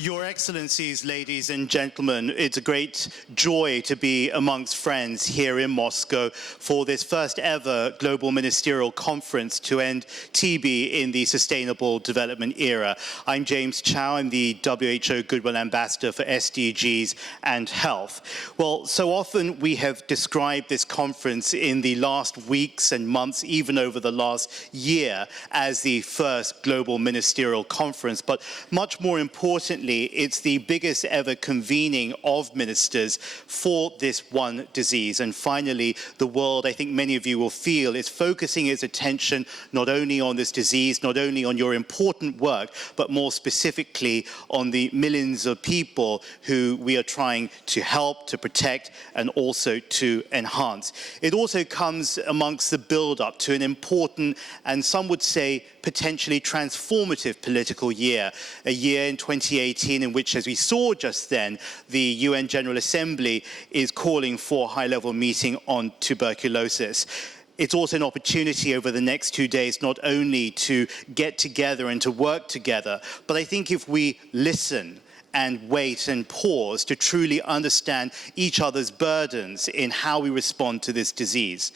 Your Excellencies, ladies and gentlemen, it's a great joy to be amongst friends here in Moscow for this first ever Global Ministerial Conference to end TB in the Sustainable Development era. I'm James Chau, I'm the WHO Goodwill Ambassador for SDGs and Health. Well, so often we have described this conference in the last weeks and months, even over the last year, as the first Global Ministerial Conference, but much more importantly, it's the biggest ever convening of ministers for this one disease. And finally, the world, I think many of you will feel, is focusing its attention not only on this disease, not only on your important work, but more specifically on the millions of people who we are trying to help, to protect, and also to enhance. It also comes amongst the build-up to an important, and some would say potentially transformative political year, a year in 2018 in which, as we saw just then, the UN General Assembly is calling for a high-level meeting on tuberculosis. It's also an opportunity over the next 2 days not only to get together and to work together, but I think if we listen and wait and pause to truly understand each other's burdens in how we respond to this disease.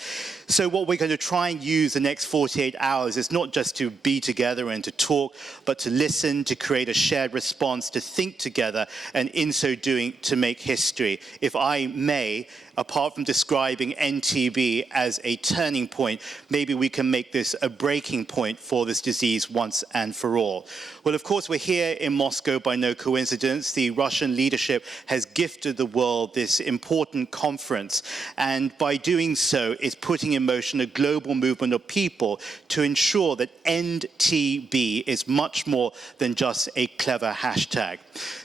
So what we're going to try and use the next 48 hours is not just to be together and to talk, but to listen, to create a shared response, to think together, and in so doing, to make history. If I may, apart from describing NTB as a turning point, maybe we can make this a breaking point for this disease once and for all. Well, of course, we're here in Moscow by no coincidence. The Russian leadership has gifted the world this important conference, and by doing so, is putting in motion a global movement of people to ensure that End TB is much more than just a clever hashtag.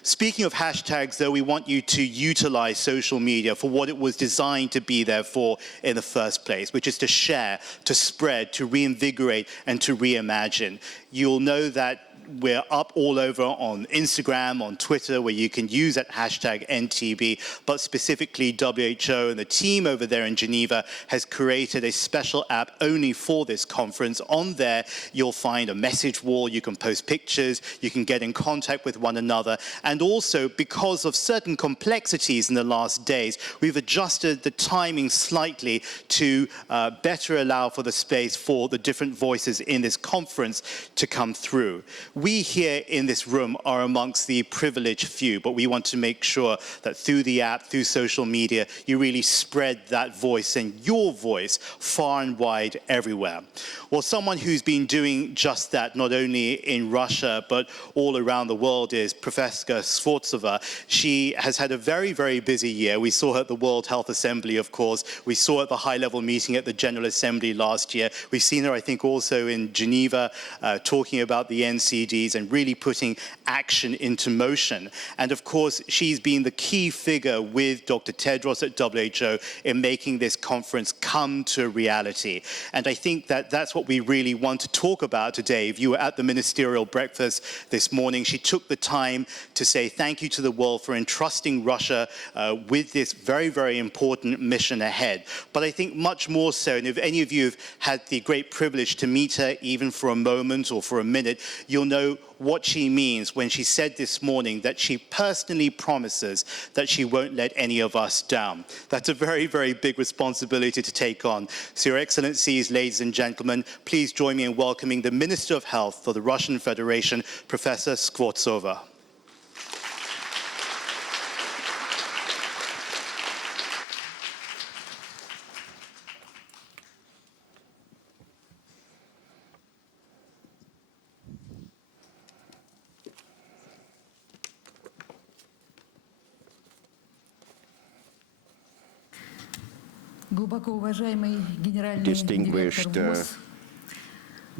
Speaking of hashtags, though, we want you to utilize social media for what it was designed to be there for in the first place, which is to share, to spread, to reinvigorate, and to reimagine. You'll know that we're up all over on Instagram, on Twitter, where you can use that hashtag NTB, but specifically WHO and the team over there in Geneva has created a special app only for this conference. On there, you'll find a message wall, you can post pictures, you can get in contact with one another, and also because of certain complexities in the last days, we've adjusted the timing slightly to better allow for the space for the different voices in this conference to come through. We here in this room are amongst the privileged few, but we want to make sure that through the app, through social media, you really spread that voice and your voice far and wide everywhere. Well, someone who's been doing just that, not only in Russia, but all around the world, is Professor Skvortsova. She has had a very, very busy year. We saw her at the World Health Assembly, of course. We saw her at the high-level meeting at the General Assembly last year. We've seen her, I think, also in Geneva, talking about the NCDs and really putting action into motion. And of course, she's been the key figure with Dr. Tedros at WHO in making this conference come to reality. And I think that that's what we really want to talk about today. If you were at the ministerial breakfast this morning, she took the time to say thank you to the world for entrusting Russia with this very, very important mission ahead. But I think much more so, and if any of you have had the great privilege to meet her even for a moment or for a minute, you'll know what she means when she said this morning that she personally promises that she won't let any of us down. That's a very, very big responsibility to take on. So, Your Excellencies, ladies and gentlemen, please join me in welcoming the Minister of Health for the Russian Federation, Professor Skvortsova. Distinguished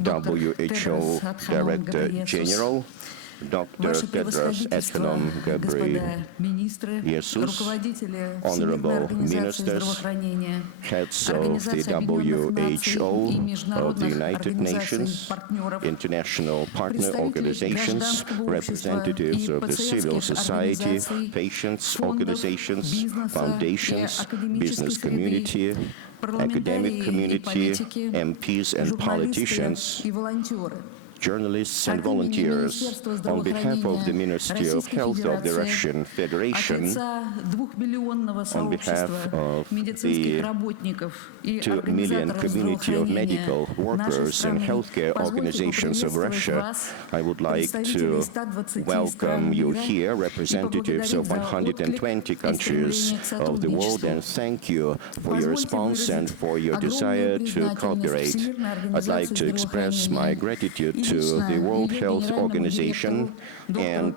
WHO Director General, Dr. Tedros Adhanom Ghebreyesus, Honorable Ministers, Heads of the WHO, of the United Nations, international partner organizations, representatives of the civil society, patients, organizations, foundations, business community, academic community, MPs and politicians, journalists and volunteers. On behalf of the Ministry of Health of the Russian Federation, on behalf of the 2 million community of medical workers and healthcare organizations of Russia, I would like to welcome you here, representatives of 120 countries of the world, and thank you for your response and for your desire to cooperate. I'd like to express my gratitude to the World Health Organization and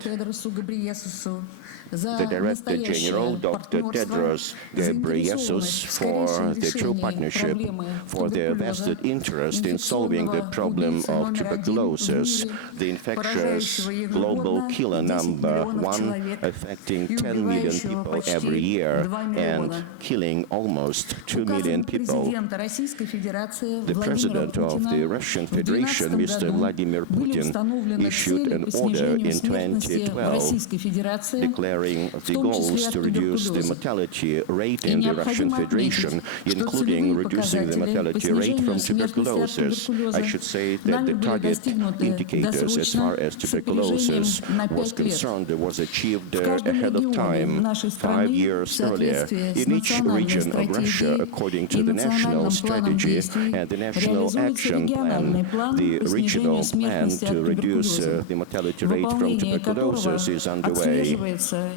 the Director General, Dr. Tedros Ghebreyesus, for the true partnership, for their vested interest in solving the problem of tuberculosis, the infectious global killer number one, affecting 10 million people every year and killing almost 2 million people. The President of the Russian Federation, Mr. Vladimir Putin, issued an order in 2012 declaring the goals to reduce the mortality rate in the Russian Federation, including reducing the mortality rate from tuberculosis. I should say that the target indicators as far as tuberculosis was concerned was achieved ahead of time 5 years earlier. In each region of Russia, according to the national strategy and the national action plan, the regional plan to reduce the mortality rate from tuberculosis is underway.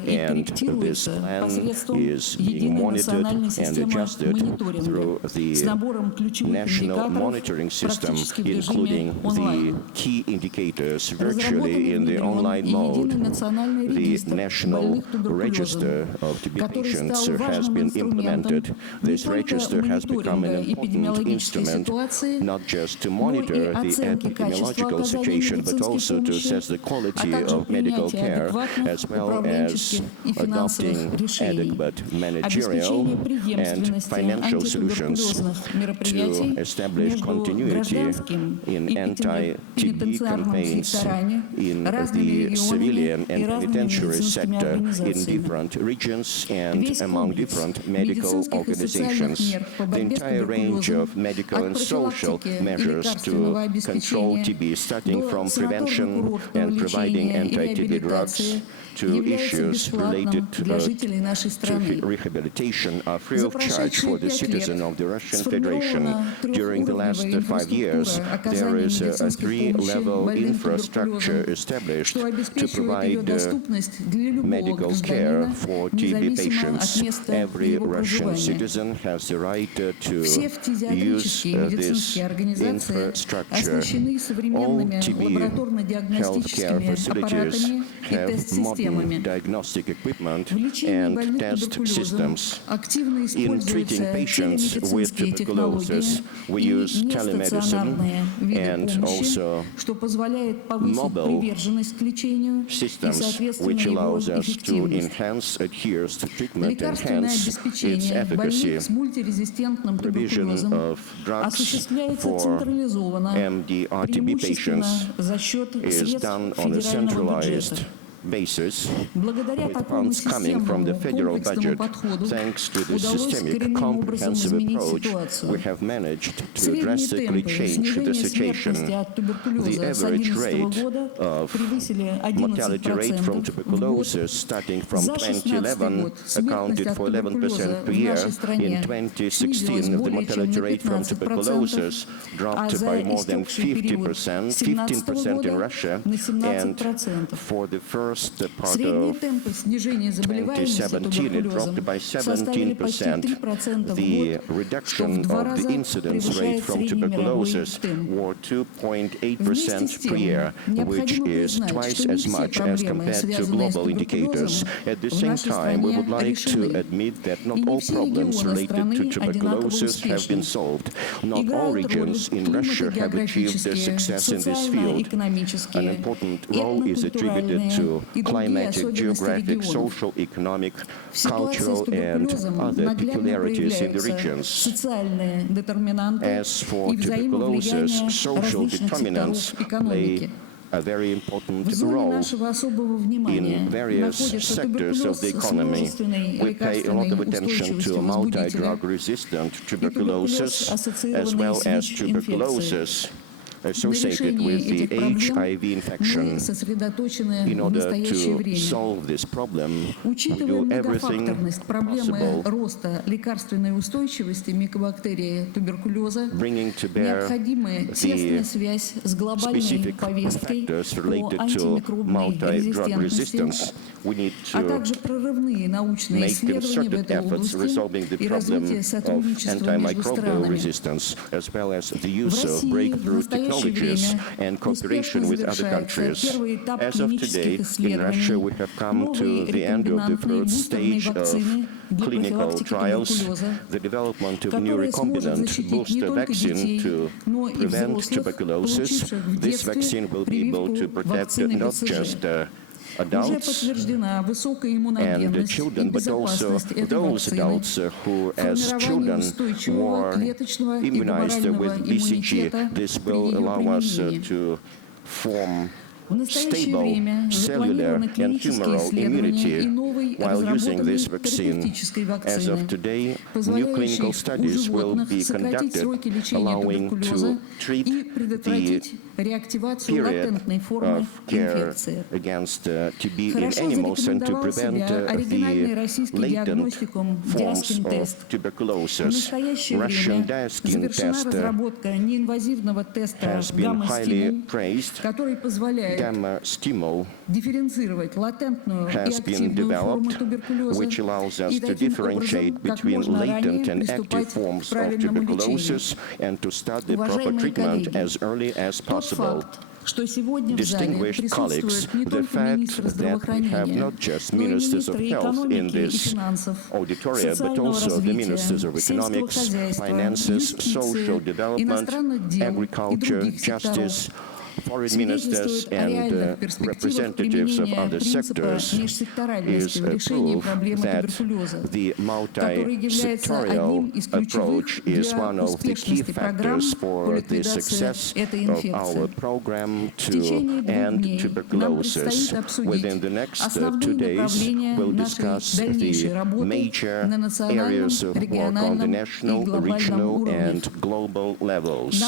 And this plan is being monitored and adjusted through the national monitoring system, including the key indicators virtually in the online mode. The National Register of TB patients has been implemented. This register has become an important instrument not just to monitor the epidemiological situation, but also to assess the quality of medical care, as well as adopting adequate managerial and financial solutions to establish continuity in anti-TB campaigns in the civilian and penitentiary sector in different regions and among different medical organizations. The entire range of medical and social measures to control TB, starting from prevention and providing anti-TB drugs to issues related to rehabilitation are free of charge for the citizen of the Russian Federation. During the last 5 years, there is a 3-level infrastructure established to provide medical care for TB patients. Every Russian citizen has the right to use this infrastructure. All TB healthcare facilities have modern diagnostic equipment and test systems. In treating patients with tuberculosis, we use telemedicine and also mobile systems, which allows us to enhance adherence to treatment, enhance its efficacy. Provision of drugs for MDR-TB patients is done on a centralized basis, with funds coming from the federal budget. Thanks to this systemic, comprehensive approach, we have managed to drastically change the situation. The average rate of mortality rate from tuberculosis starting from 2011 accounted for 11% per year. In 2016, the mortality rate from tuberculosis dropped by more than 15% in Russia, and for the first part of 2017, it dropped by 17%. The reduction of the incidence rate from tuberculosis was 2.8% per year, which is twice as much as compared to global indicators. At the same time, we would like to admit that not all problems related to tuberculosis have been solved. Not all regions in Russia have achieved success in this field. An important role is attributed to climatic, geographic, social, economic, cultural, and other peculiarities in the regions. As for tuberculosis, social determinants play a very important role in various sectors of the economy. We pay a lot of attention to multi-drug resistant tuberculosis, as well as tuberculosis associated with the HIV infection. In order to solve this problem, we do everything possible, bringing to bear the specific factors related to multi-drug resistance. We need to make concerted efforts resolving the problem of antimicrobial resistance, as well as the use of breakthrough technologies and cooperation with other countries. As of today, in Russia, we have come to the end of the first stage of clinical trials, the development of new recombinant booster vaccine to prevent tuberculosis. This vaccine will be able to protect not just adults and the children, but also those adults who, as children, were immunized with BCG. This will allow us to form stable cellular and humoral immunity while using this vaccine. As of today, new clinical studies will be conducted, allowing to treat the period of care against TB in animals and to prevent the latent forms of tuberculosis. Russian diaskin test has been highly praised. Gamma Stimul has been developed, which allows us to differentiate between latent and active forms of tuberculosis and to start the proper treatment as early as possible. Distinguished colleagues, the fact that we have not just ministers of health in this auditorium, but also the ministers of economics, finances, social development, agriculture, justice, foreign ministers and representatives of other sectors is proof that the multi-sectorial approach is one of the key factors for the success of our program to end tuberculosis. Within the next 2 days, we'll discuss the major areas of work on the national, regional and global levels.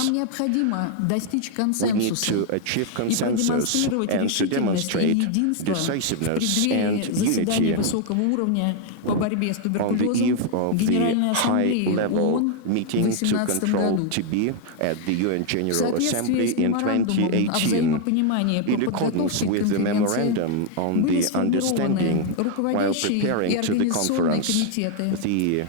We need to achieve consensus and to demonstrate decisiveness and unity on the eve of the high-level meeting to control TB at the UN General Assembly in 2018. In accordance with the memorandum on the understanding, while preparing to the conference, the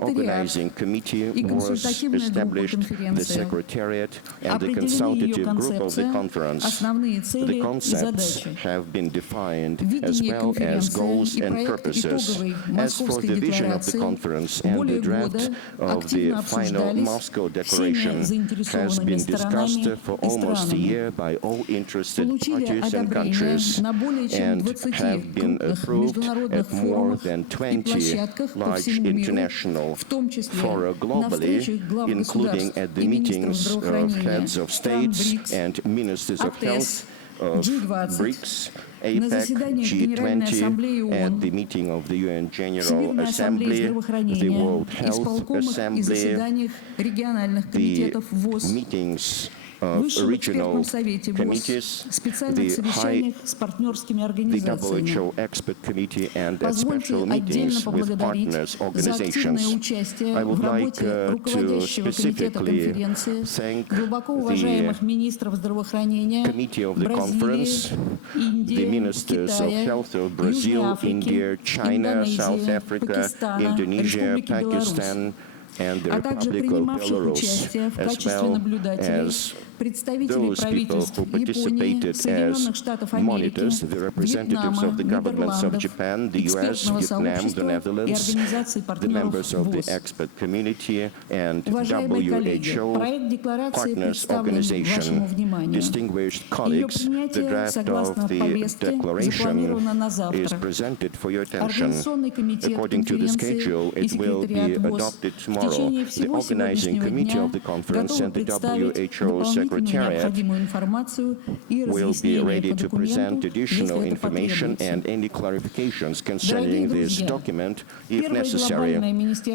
organizing committee was established, the secretariat and the consultative group of the conference. The concepts have been defined as well as goals and purposes. As for the vision of the conference and the draft of the final Moscow Declaration has been discussed for almost a year by all interested parties and countries and have been approved at more than 20 large international fora globally, including at the meetings of heads of states and ministers of health of BRICS, APEC, G20, at the meeting of the UN General Assembly, the World Health Assembly, the meetings of regional committees, the WHO Expert Committee, and at special meetings with partners organizations. I would like to specifically thank the committee of the conference, the ministers of health of Brazil, India, China, South Africa, Indonesia, Pakistan, and the Republic of Belarus, as well as those people who participated as monitors, the representatives of the governments of Japan, the US, Vietnam, the Netherlands, the members of the expert community, and WHO Partners Organization. Distinguished colleagues, the draft of the declaration is presented for your attention. According to the schedule, it will be adopted tomorrow. The organizing committee of the conference and the WHO Secretariat will be ready to present additional information and any clarifications concerning this document if necessary.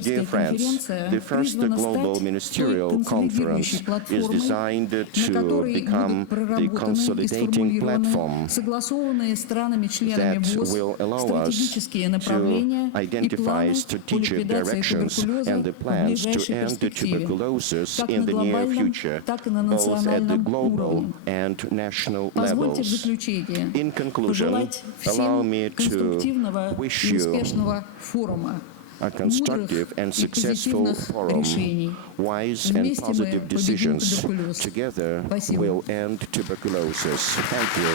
Dear friends, the first Global Ministerial Conference is designed to become the consolidating platform that will allow us to identify strategic directions and the plans to end tuberculosis in the near future, both at the global and national levels. In conclusion, allow me to wish you a constructive and successful forum. Wise and positive decisions together will end tuberculosis. Thank you.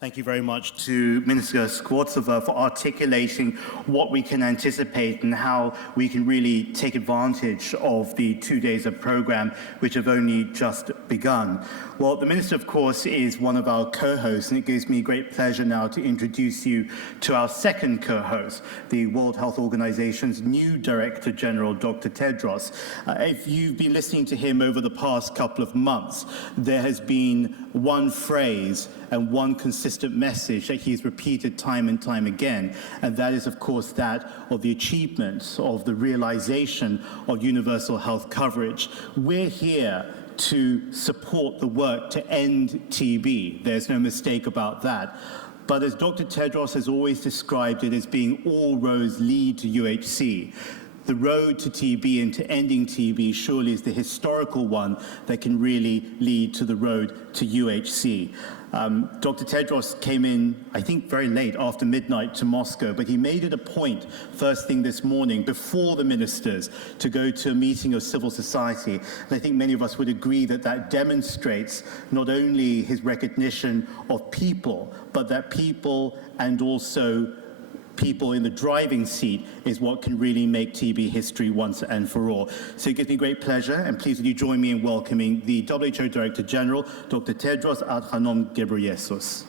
Thank you very much to Minister Skvortsova for articulating what we can anticipate and how we can really take advantage of the 2 days of program which have only just begun. Well, the Minister, of course, is one of our co-hosts, and it gives me great pleasure now to introduce you to our second co-host, the World Health Organization's new Director General, Dr. Tedros. If you've been listening to him over the past couple of months, there has been one phrase and one consistent message that he's repeated time and time again, and that is, of course, that of the achievements of the realization of universal health coverage. We're here to support the work to end TB. There's no mistake about that. But as Dr. Tedros has always described it as being all roads lead to UHC. The road to TB and to ending TB surely is the historical one that can really lead to the road to UHC. Dr. Tedros came in, I think, very late after midnight to Moscow, but he made it a point first thing this morning before the ministers to go to a meeting of civil society. And I think many of us would agree that that demonstrates not only his recognition of people, but that people and also people in the driving seat is what can really make TB history once and for all. So it gives me great pleasure, and please would you join me in welcoming the WHO Director General, Dr. Tedros Adhanom Ghebreyesus.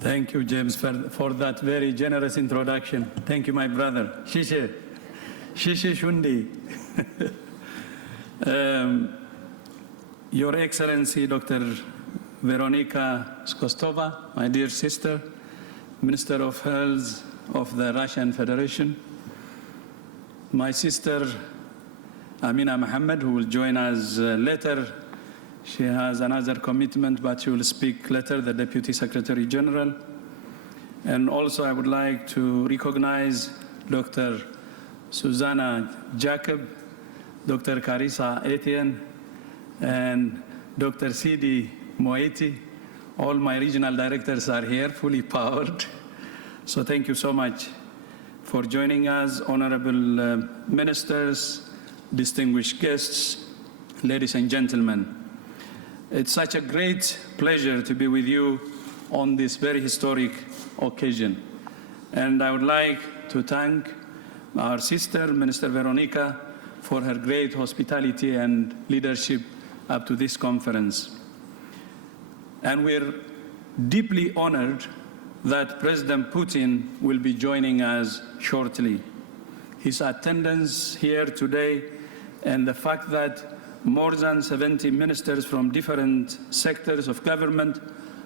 Thank you, James, for that very generous introduction. Thank you, my brother. Shishe Shundi. Your Excellency, Dr. Veronika Skvortsova, my dear sister, Minister of Health of the Russian Federation, my sister Amina Mohammed, who will join us later. She has another commitment, but she will speak later, the Deputy Secretary General. And also I would like to recognize Dr. Zsuzsanna Jakab, Dr. Carissa Etienne, and Dr. Sidi Moeti. All my regional directors are here, fully powered. So thank you so much for joining us, honorable ministers, distinguished guests, ladies and gentlemen. It's such a great pleasure to be with you on this very historic occasion. And I would like to thank our sister, Minister Veronika, for her great hospitality and leadership up to this conference. And we're deeply honored that President Putin will be joining us shortly. His attendance here today and the fact that more than 70 ministers from different sectors of government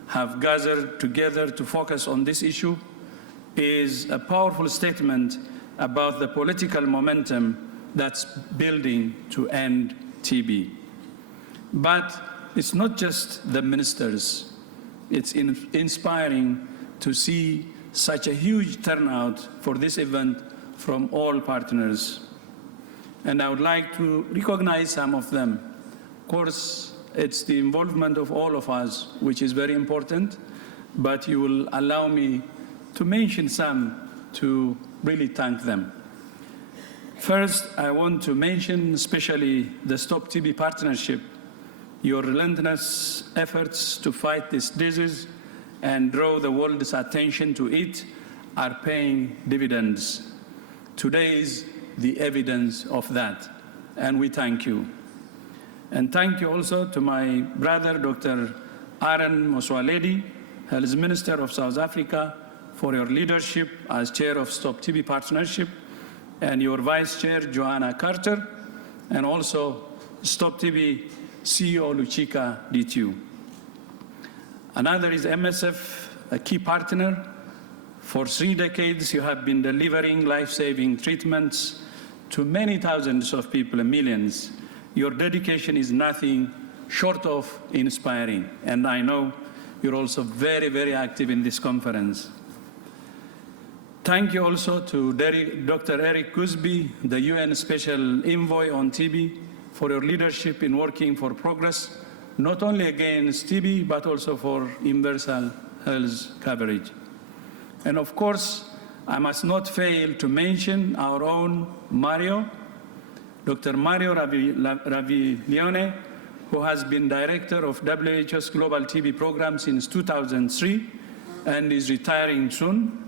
have gathered together to focus on this issue is a powerful statement about the political momentum that's building to end TB. But it's not just the ministers. It's inspiring to see such a huge turnout for this event from all partners. And I would like to recognize some of them. Of course, it's the involvement of all of us, which is very important, but you will allow me to mention some to really thank them. First, I want to mention especially the Stop TB Partnership. Your relentless efforts to fight this disease and draw the world's attention to it are paying dividends. Today is the evidence of that, and we thank you. And thank you also to my brother, Dr. Motsoaledi, Health Minister of South Africa, for your leadership as Chair of Stop TB Partnership, and your Vice Chair, Joanna Carter, and also Stop TB CEO Luchika Ditiu. Another is MSF, a key partner. For 3 decades, you have been delivering life-saving treatments to many thousands of people and millions. Your dedication is nothing short of inspiring, and I know you're also very, very active in this conference. Thank you also to Dr. Eric Gusby, the UN Special Envoy on TB, for your leadership in working for progress, not only against TB, but also for universal health coverage. And of course, I must not fail to mention our own Mario, Dr. Mario Raviglione, who has been director of WHO's Global TB Program since 2003 and is retiring soon.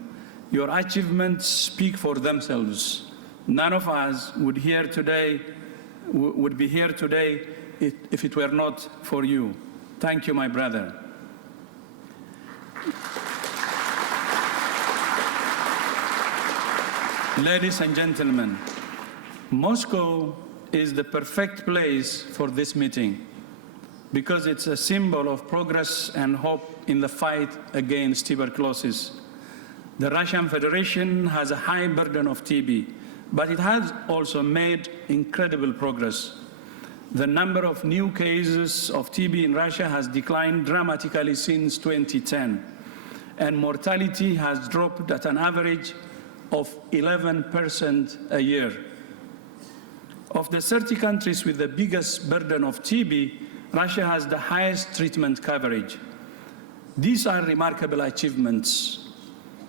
Your achievements speak for themselves. None of us would be here today if it were not for you. Thank you, my brother. Ladies and gentlemen, Moscow is the perfect place for this meeting because it's a symbol of progress and hope in the fight against tuberculosis. The Russian Federation has a high burden of TB, but it has also made incredible progress. The number of new cases of TB in Russia has declined dramatically since 2010, and mortality has dropped at an average of 11% a year. Of the 30 countries with the biggest burden of TB, Russia has the highest treatment coverage. These are remarkable achievements.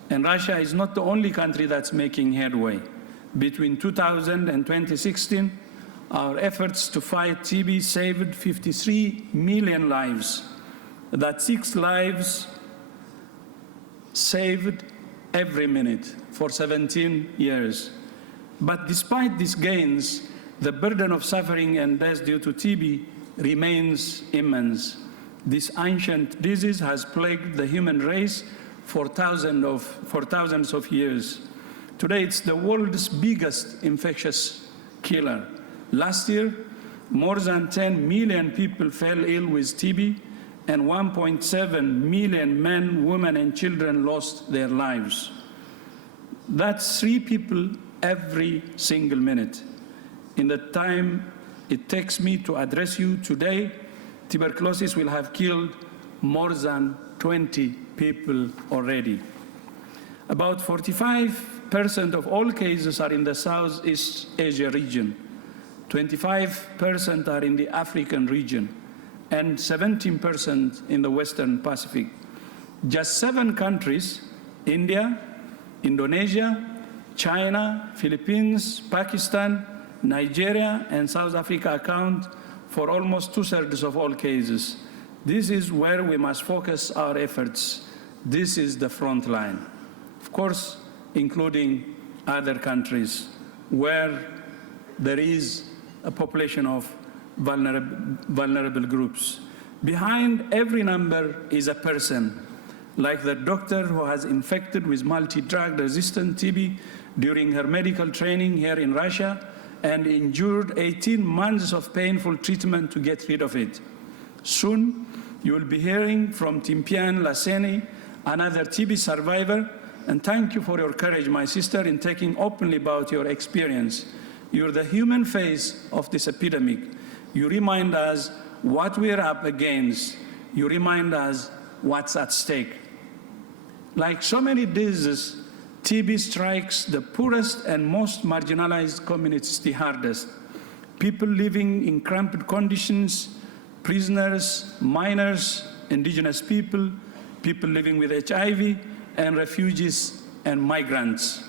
And Russia is not the only country that's making headway. Between 2000 and 2016, our efforts to fight TB saved 53 million lives. That's 6 lives saved every minute for 17 years. But despite these gains, the burden of suffering and death due to TB remains immense. This ancient disease has plagued the human race for thousands of years. Today, it's the world's biggest infectious killer. Last year, more than 10 million people fell ill with TB, and 1.7 million men, women, and children lost their lives. That's 3 people every single minute. In the time it takes me to address you today, tuberculosis will have killed more than 20 people already. About 45% of all cases are in the Southeast Asia region, 25% are in the African region, and 17% in the Western Pacific. Just 7 countries, India, Indonesia, China, Philippines, Pakistan, Nigeria, and South Africa account for almost 2/3 of all cases. This is where we must focus our efforts. This is the front line. Of course, including other countries where there is a population of vulnerable groups. Behind every number is a person, like the doctor who has infected with multi-drug resistant TB during her medical training here in Russia and endured 18 months of painful treatment to get rid of it. Soon, you will be hearing from Timpiyan Leseni, another TB survivor, and thank you for your courage, my sister, in talking openly about your experience. You're the human face of this epidemic. You remind us what we're up against. You remind us what's at stake. Like so many diseases, TB strikes the poorest and most marginalized communities the hardest. People living in cramped conditions, prisoners, minors, indigenous people, people living with HIV, and refugees and migrants.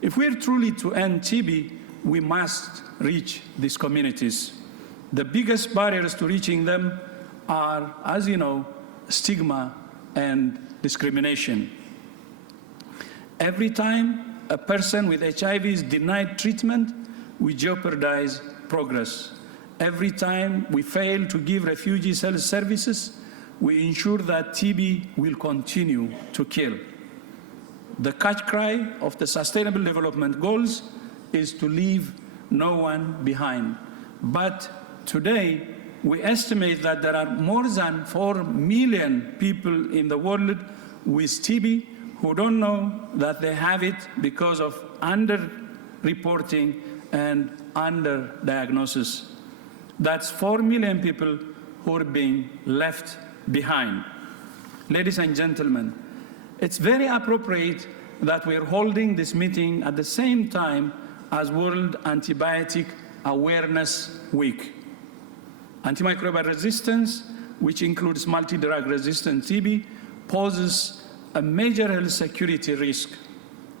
If we're truly to end TB, we must reach these communities. The biggest barriers to reaching them are, as you know, stigma and discrimination. Every time a person with HIV is denied treatment, we jeopardize progress. Every time we fail to give refugees health services, we ensure that TB will continue to kill. The catch cry of the Sustainable Development Goals is to leave no one behind. But today, we estimate that there are more than 4 million people in the world with TB who don't know that they have it because of under-reporting and under-diagnosis. That's 4 million people who are being left behind. Ladies and gentlemen, it's very appropriate that we're holding this meeting at the same time as World Antibiotic Awareness Week. Antimicrobial resistance, which includes multi-drug resistant TB, poses a major health security risk.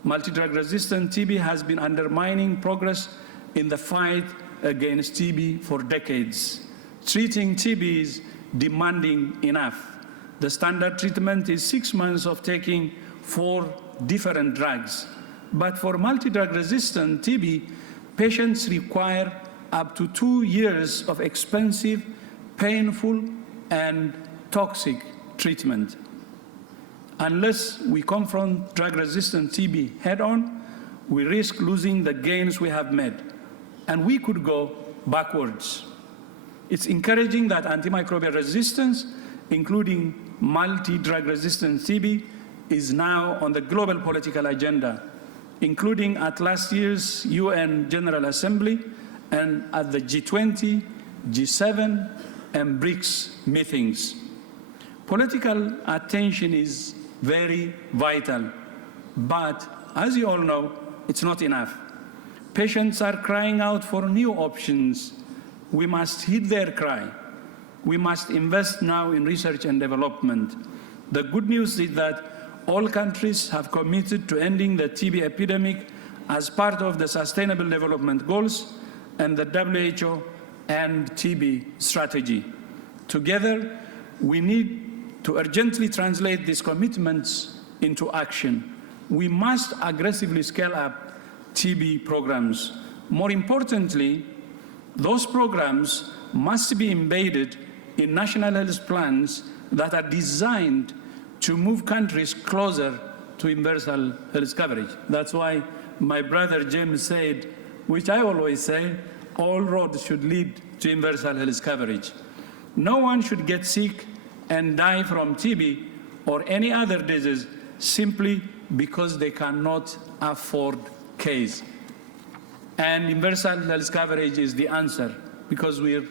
Multi-drug resistant TB has been undermining progress in the fight against TB for decades. Treating TB is demanding enough. The standard treatment is 6 months of taking 4 different drugs. But for multi-drug resistant TB, patients require up to 2 years of expensive, painful, and toxic treatment. Unless we confront drug-resistant TB head-on, we risk losing the gains we have made, and we could go backwards. It's encouraging that antimicrobial resistance, including multi-drug resistant TB, is now on the global political agenda, including at last year's UN General Assembly and at the G20, G7, and BRICS meetings. Political attention is very vital, but as you all know, it's not enough. Patients are crying out for new options. We must heed their cry. We must invest now in research and development. The good news is that all countries have committed to ending the TB epidemic as part of the Sustainable Development Goals and the WHO and TB strategy. Together, we need to urgently translate these commitments into action. We must aggressively scale up TB programs. More importantly, those programs must be embedded in national health plans that are designed to move countries closer to universal health coverage. That's why my brother James said, which I always say, all roads should lead to universal health coverage. No one should get sick and die from TB or any other disease simply because they cannot afford case. And universal health coverage is the answer, because we're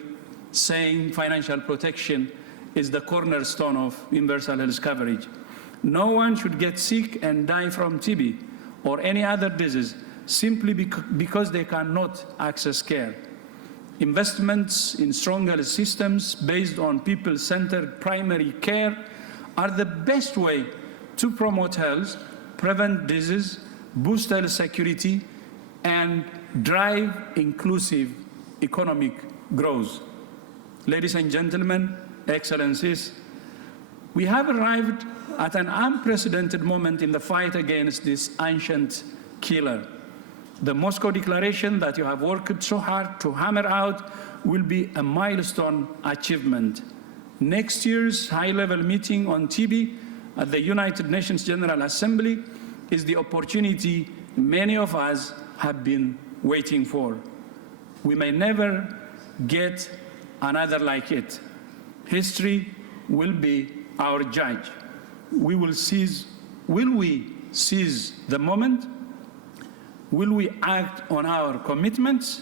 saying financial protection is the cornerstone of universal health coverage. No one should get sick and die from TB or any other disease simply because they cannot access care. Investments in strong health systems based on people-centered primary care are the best way to promote health, prevent disease, boost health security, and drive inclusive economic growth. Ladies and gentlemen, Excellencies, we have arrived at an unprecedented moment in the fight against this ancient killer. The Moscow Declaration that you have worked so hard to hammer out will be a milestone achievement. Next year's high-level meeting on TB at the United Nations General Assembly is the opportunity many of us have been waiting for. We may never get another like it. History will be our judge. Will we seize the moment? Will we act on our commitments?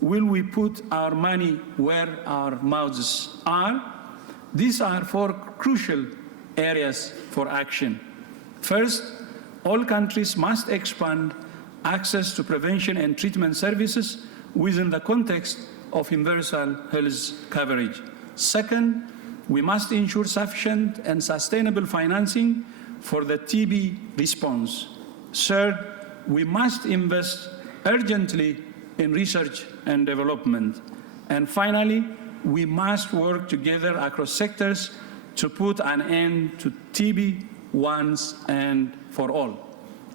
Will we put our money where our mouths are? These are 4 crucial areas for action. First, all countries must expand access to prevention and treatment services within the context of universal health coverage. Second, we must ensure sufficient and sustainable financing for the TB response. Third, we must invest urgently in research and development. And finally, we must work together across sectors to put an end to TB once and for all.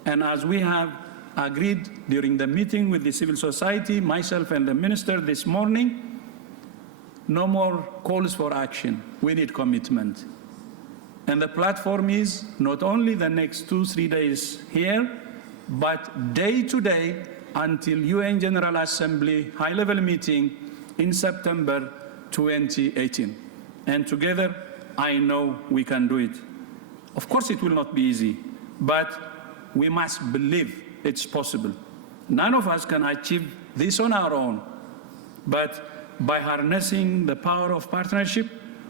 And as we have agreed during the meeting with the civil society, myself and the minister this morning, no more calls for action. We need commitment. And the platform is not only the next 2-3 days here, but day to day until UN General Assembly high-level meeting in September 2018. And together, I know we can do it. Of course, it will not be easy, but we must believe it's possible. None of us can achieve this on our own, but by harnessing the power of partnership,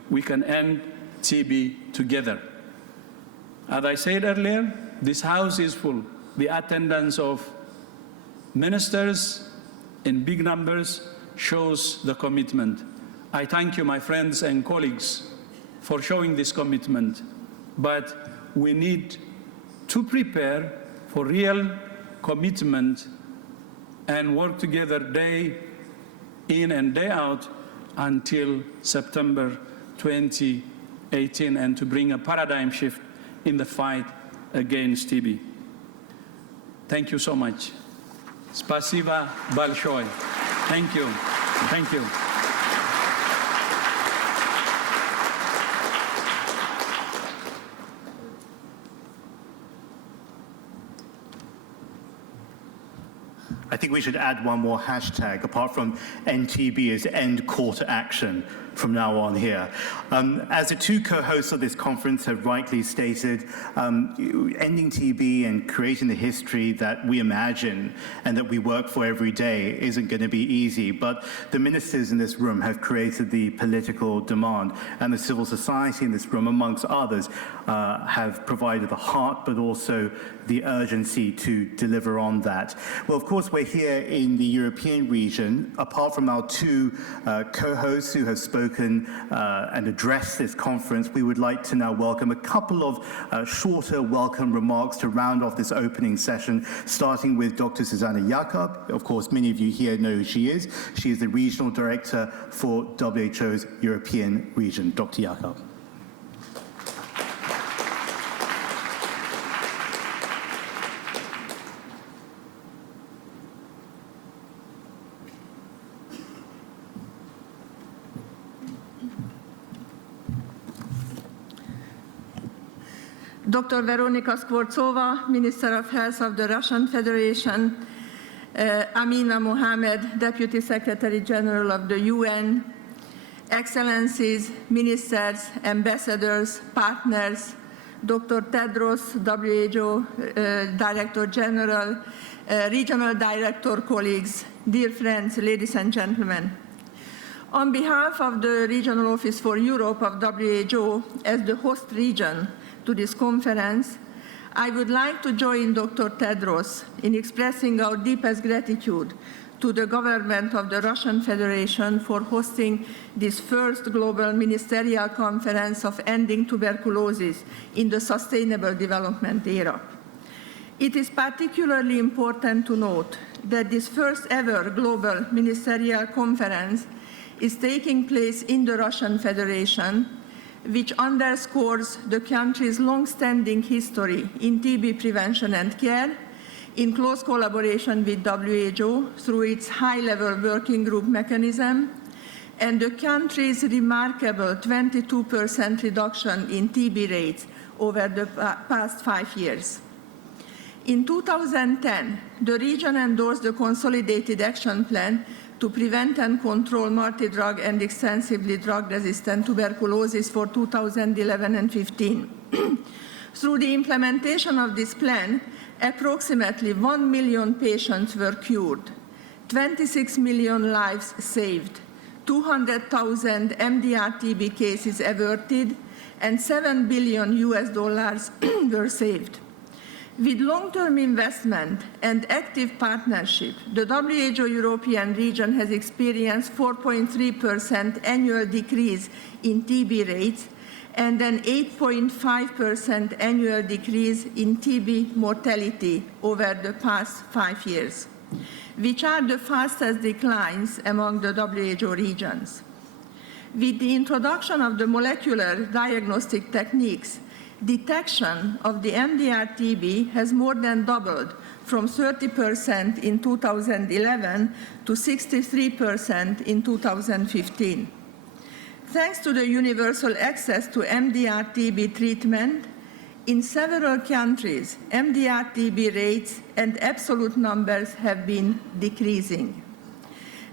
we can end TB together. As I said earlier, this house is full. The attendance of ministers in big numbers shows the commitment. I thank you, my friends and colleagues, for showing this commitment. But we need to prepare for real commitment and work together day in and day out until September 2018 and to bring a paradigm shift in the fight against TB. Thank you so much. Spasiba balshoi. Thank you. Thank you. I think we should add one more hashtag, apart from NTB, is End Call to Action from now on here. As the two co-hosts of this conference have rightly stated, ending TB and creating the history that we imagine and that we work for every day isn't going to be easy, but the ministers in this room have created the political demand, and the civil society in this room, amongst others, have provided the heart but also the urgency to deliver on that. Well, of course, we're here in the European region. Apart from our two co-hosts who have spoken and addressed this conference, we would like to now welcome a couple of shorter welcome remarks to round off this opening session, starting with Dr. Zsuzsanna Jakab. Of course, many of you here know who she is. She is the Regional Director for WHO's European region. Dr. Jakab. Dr. Veronika Skvortsova, Minister of Health of the Russian Federation, Amina, Mohammed, Deputy Secretary General of the UN, Excellencies, Ministers, Ambassadors, partners, Dr. Tedros, WHO Director General, Regional Director colleagues, dear friends, ladies and gentlemen. On behalf of the Regional Office for Europe of WHO, as the host region to this conference, I would like to join Dr. Tedros in expressing our deepest gratitude to the government of the Russian Federation for hosting this first global ministerial conference of ending tuberculosis in the sustainable development era. It is particularly important to note that this first ever global ministerial conference is taking place in the Russian Federation, which underscores the country's long-standing history in TB prevention and care, in close collaboration with WHO through its high-level working group mechanism, and the country's remarkable 22% reduction in TB rates over the past 5 years. In 2010, the region endorsed the Consolidated Action Plan to prevent and control multi-drug and extensively drug-resistant tuberculosis for 2011 and 15. Through the implementation of this plan, approximately 1 million patients were cured, 26 million lives saved, 200,000 MDR-TB cases averted, and $7 billion were saved. With long-term investment and active partnership, the WHO European region has experienced 4.3% annual decrease in TB rates and an 8.5% annual decrease in TB mortality over the past 5 years. which are the fastest declines among the WHO regions. With the introduction of the molecular diagnostic techniques, detection of the MDR-TB has more than doubled from 30% in 2011 to 63% in 2015. Thanks to the universal access to MDR-TB treatment, in several countries, MDR-TB rates and absolute numbers have been decreasing.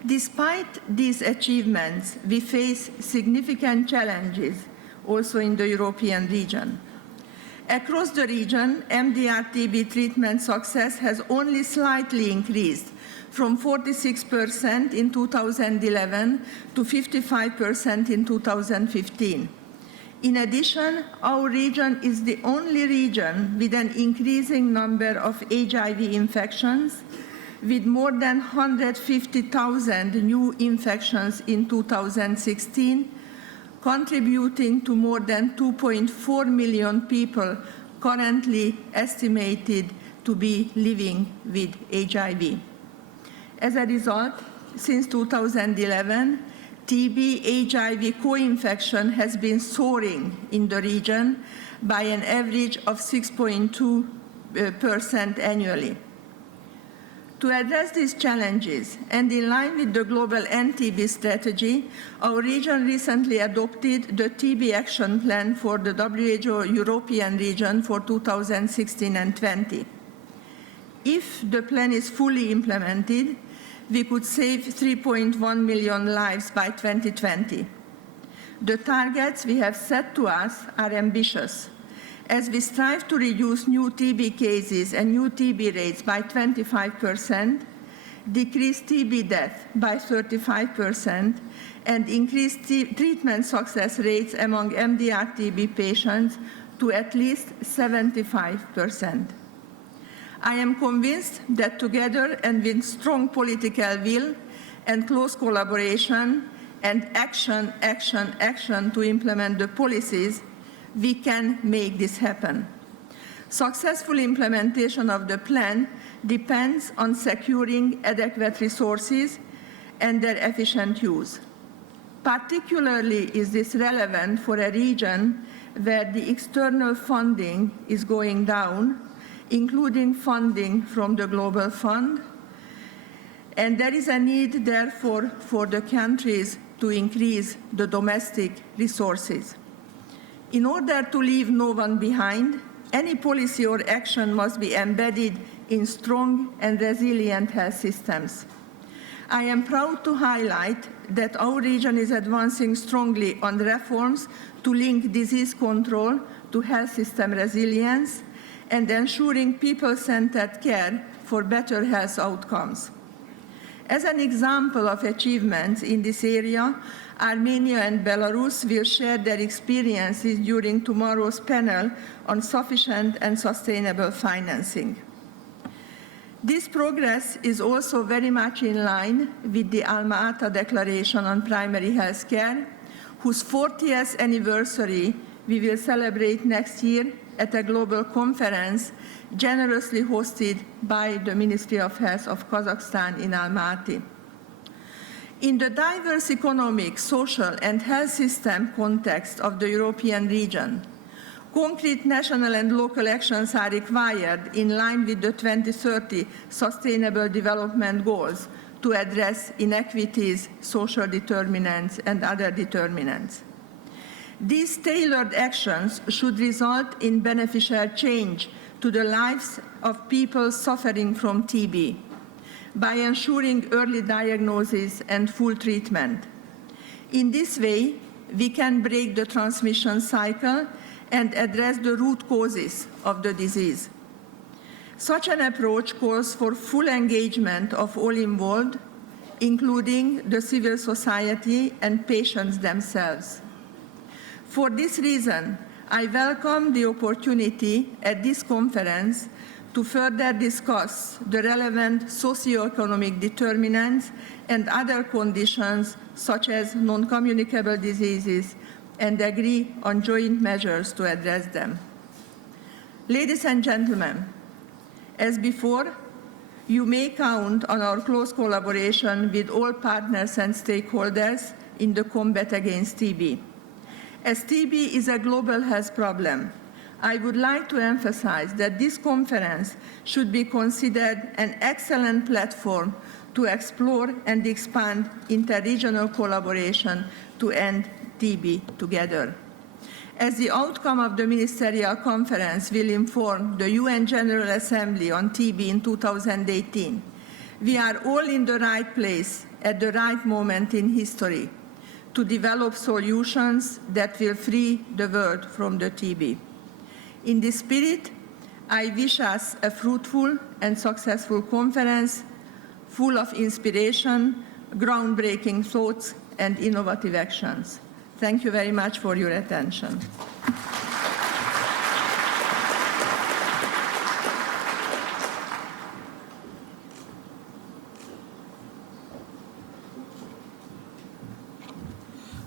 Despite these achievements, we face significant challenges also in the European region. Across the region, MDR-TB treatment success has only slightly increased from 46% in 2011 to 55% in 2015. In addition, our region is the only region with an increasing number of HIV infections, with more than 150,000 new infections in 2016, contributing to more than 2.4 million people currently estimated to be living with HIV. As a result, since 2011, TB-HIV co-infection has been soaring in the region by an average of 6.2% annually. To address these challenges, and in line with the global anti-TB strategy, our region recently adopted the TB Action Plan for the WHO European region for 2016 and 20. If the plan is fully implemented, we could save 3.1 million lives by 2020. The targets we have set to us are ambitious, as we strive to reduce new TB cases and new TB rates by 25%, decrease TB death by 35%, and increase treatment success rates among MDR-TB patients to at least 75%. I am convinced that together and with strong political will and close collaboration and action to implement the policies, we can make this happen. Successful implementation of the plan depends on securing adequate resources and their efficient use. Particularly is this relevant for a region where the external funding is going down, including funding from the Global Fund, and there is a need, therefore, for the countries to increase the domestic resources. In order to leave no one behind, any policy or action must be embedded in strong and resilient health systems. I am proud to highlight that our region is advancing strongly on reforms to link disease control to health system resilience and ensuring people-centered care for better health outcomes. As an example of achievements in this area, Armenia and Belarus will share their experiences during tomorrow's panel on sufficient and sustainable financing. This progress is also very much in line with the Alma-Ata Declaration on Primary Health Care, whose 40th anniversary we will celebrate next year at a global conference generously hosted by the Ministry of Health of Kazakhstan in Almaty. In the diverse economic, social, and health system context of the European region, concrete national and local actions are required in line with the 2030 Sustainable Development Goals to address inequities, social determinants, and other determinants. These tailored actions should result in beneficial change to the lives of people suffering from TB by ensuring early diagnosis and full treatment. In this way, we can break the transmission cycle and address the root causes of the disease. Such an approach calls for full engagement of all involved, including the civil society and patients themselves. For this reason, I welcome the opportunity at this conference to further discuss the relevant socioeconomic determinants and other conditions such as non-communicable diseases and agree on joint measures to address them. Ladies and gentlemen, as before, You may count on our close collaboration with all partners and stakeholders in the combat against TB. As TB is a global health problem, I would like to emphasize that this conference should be considered an excellent platform to explore and expand interregional collaboration to end TB together. As the outcome of the Ministerial Conference will inform the UN General Assembly on TB in 2018, we are all in the right place at the right moment in history to develop solutions that will free the world from the TB. In this spirit, I wish us a fruitful and successful conference full of inspiration, groundbreaking thoughts, and innovative actions. Thank you very much for your attention.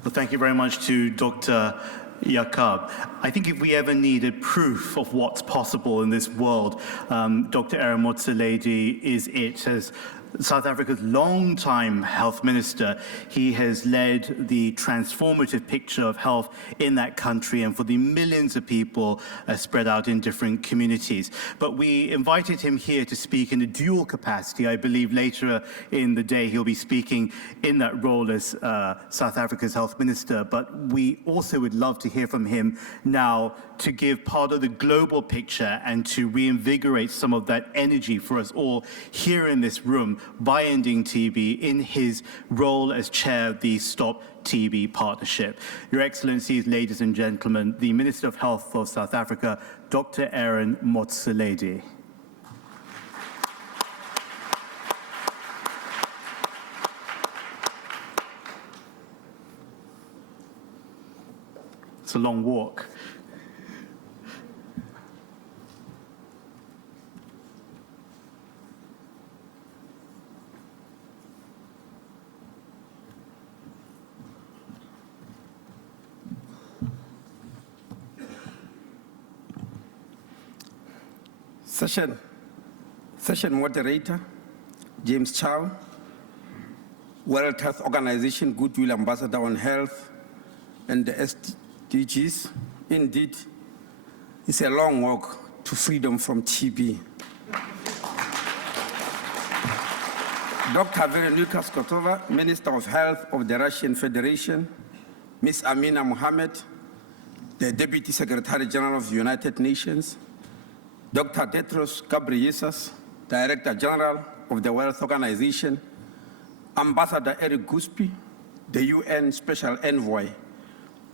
Well, thank you very much to Dr. Jakab. I think if we ever needed proof of what's possible in this world, Dr. Motsoaledi is it. As South Africa's long-time health minister, he has led the transformative picture of health in that country and for the millions of people spread out in different communities. But we invited him here to speak in a dual capacity. I believe later in the day he'll be speaking in that role as South Africa's health minister. But we also would love to hear from him now to give part of the global picture and to reinvigorate some of that energy for us all here in this room by ending TB in his role as chair of the Stop TB Partnership. Your Excellencies, ladies and gentlemen, the Minister of Health of South Africa, Dr. Motsoaledi. It's a long walk. Session moderator, James Chau, World Health Organization, Goodwill Ambassador on Health and the SDGs. Indeed, it's a long walk to freedom from TB. Dr. Veronika Skvortsova, Minister of Health of the Russian Federation, Ms. Amina, Mohammed, the Deputy Secretary General of the United Nations, Dr. Tedros Ghebreyesus, Director General of the World Health Organization, Ambassador Eric Guspi, the UN Special Envoy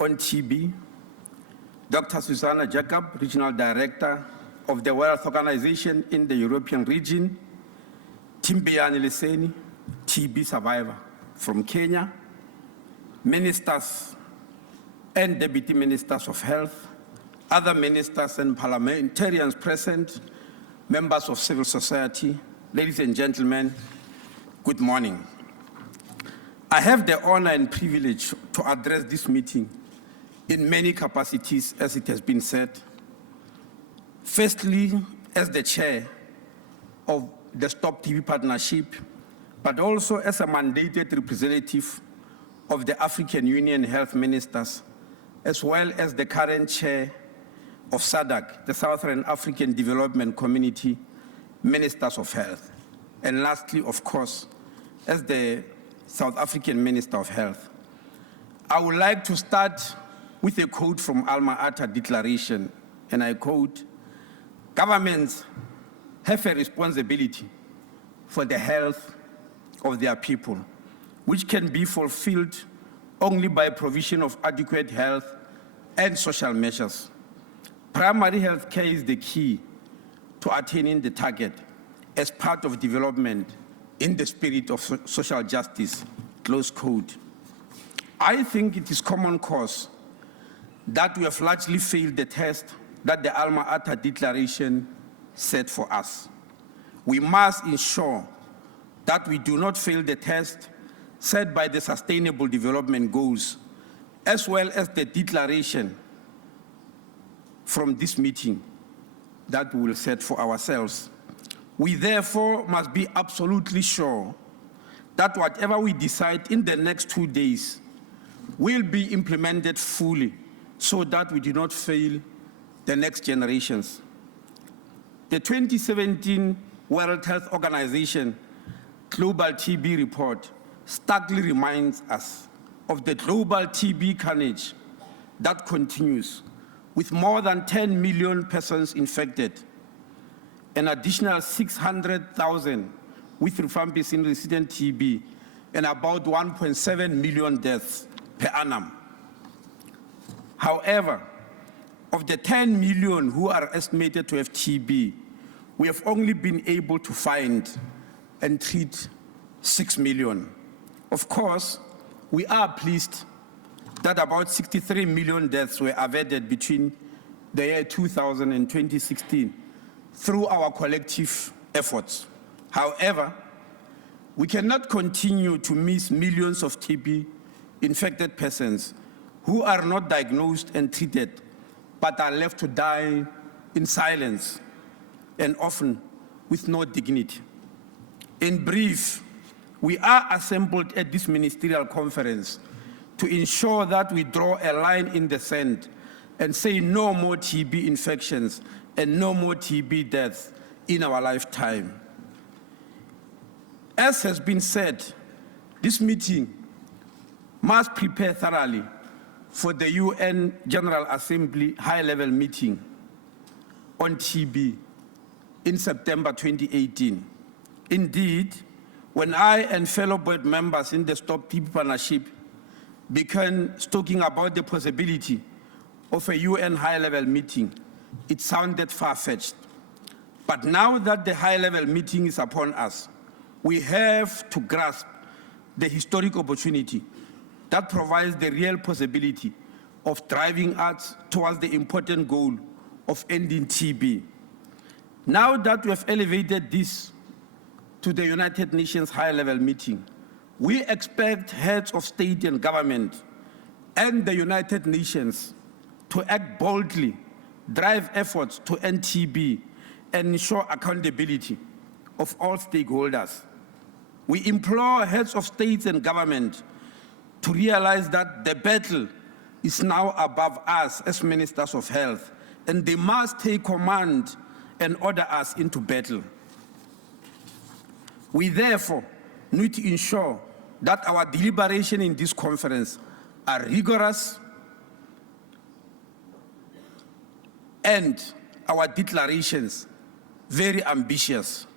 on TB, Dr. Zsuzsanna Jakab, Regional Director of the World Health Organization in the European region, Timpiyan Leseni, TB survivor from Kenya, ministers and deputy ministers of health, other ministers and parliamentarians present, members of civil society, ladies and gentlemen, good morning. I have the honor and privilege to address this meeting in many capacities, as it has been said. Firstly, as the chair of the Stop TB Partnership, but also as a mandated representative of the African Union Health Ministers, as well as the current chair of SADC, the Southern African Development Community Ministers of Health. And lastly, of course, as the South African Minister of Health. I would like to start with a quote from Alma Ata Declaration, and I quote, "Governments have a responsibility for the health of their people, which can be fulfilled only by provision of adequate health and social measures. Primary health care is the key to attaining the target as part of development in the spirit of social justice," close quote. I think it is common cause that we have largely failed the test that the Alma Ata Declaration set for us. We must ensure that we do not fail the test set by the Sustainable Development Goals, as well as the declaration from this meeting that we will set for ourselves. We therefore must be absolutely sure that whatever we decide in the next 2 days will be implemented fully so that we do not fail the next generations. The 2017 World Health Organization Global TB report starkly reminds us of the global TB carnage that continues, with more than 10 million persons infected, an additional 600,000 with rifampicin-resistant TB, and about 1.7 million deaths per annum. However, of the 10 million who are estimated to have TB, we have only been able to find and treat 6 million. Of course, we are pleased that about 63 million deaths were averted between the year 2000 and 2016 through our collective efforts. However, we cannot continue to miss millions of TB-infected persons who are not diagnosed and treated, but are left to die in silence and often with no dignity. In brief, we are assembled at this ministerial conference to ensure that we draw a line in the sand and say no more TB infections and no more TB deaths in our lifetime. As has been said, this meeting must prepare thoroughly for the UN General Assembly high-level meeting on TB in September 2018. Indeed, when I and fellow board members in the Stop TB Partnership began talking about the possibility of a UN high-level meeting, it sounded far-fetched. But now that the high-level meeting is upon us, we have to grasp the historic opportunity that provides the real possibility of driving us towards the important goal of ending TB. Now that we have elevated this to the United Nations high-level meeting, we expect heads of state and government and the United Nations to act boldly, drive efforts to end TB, and ensure accountability of all stakeholders. We implore heads of states and government to realize that the battle is now above us as ministers of health, and they must take command and order us into battle. We therefore need to ensure that our deliberations in this conference are rigorous and our declarations very ambitious.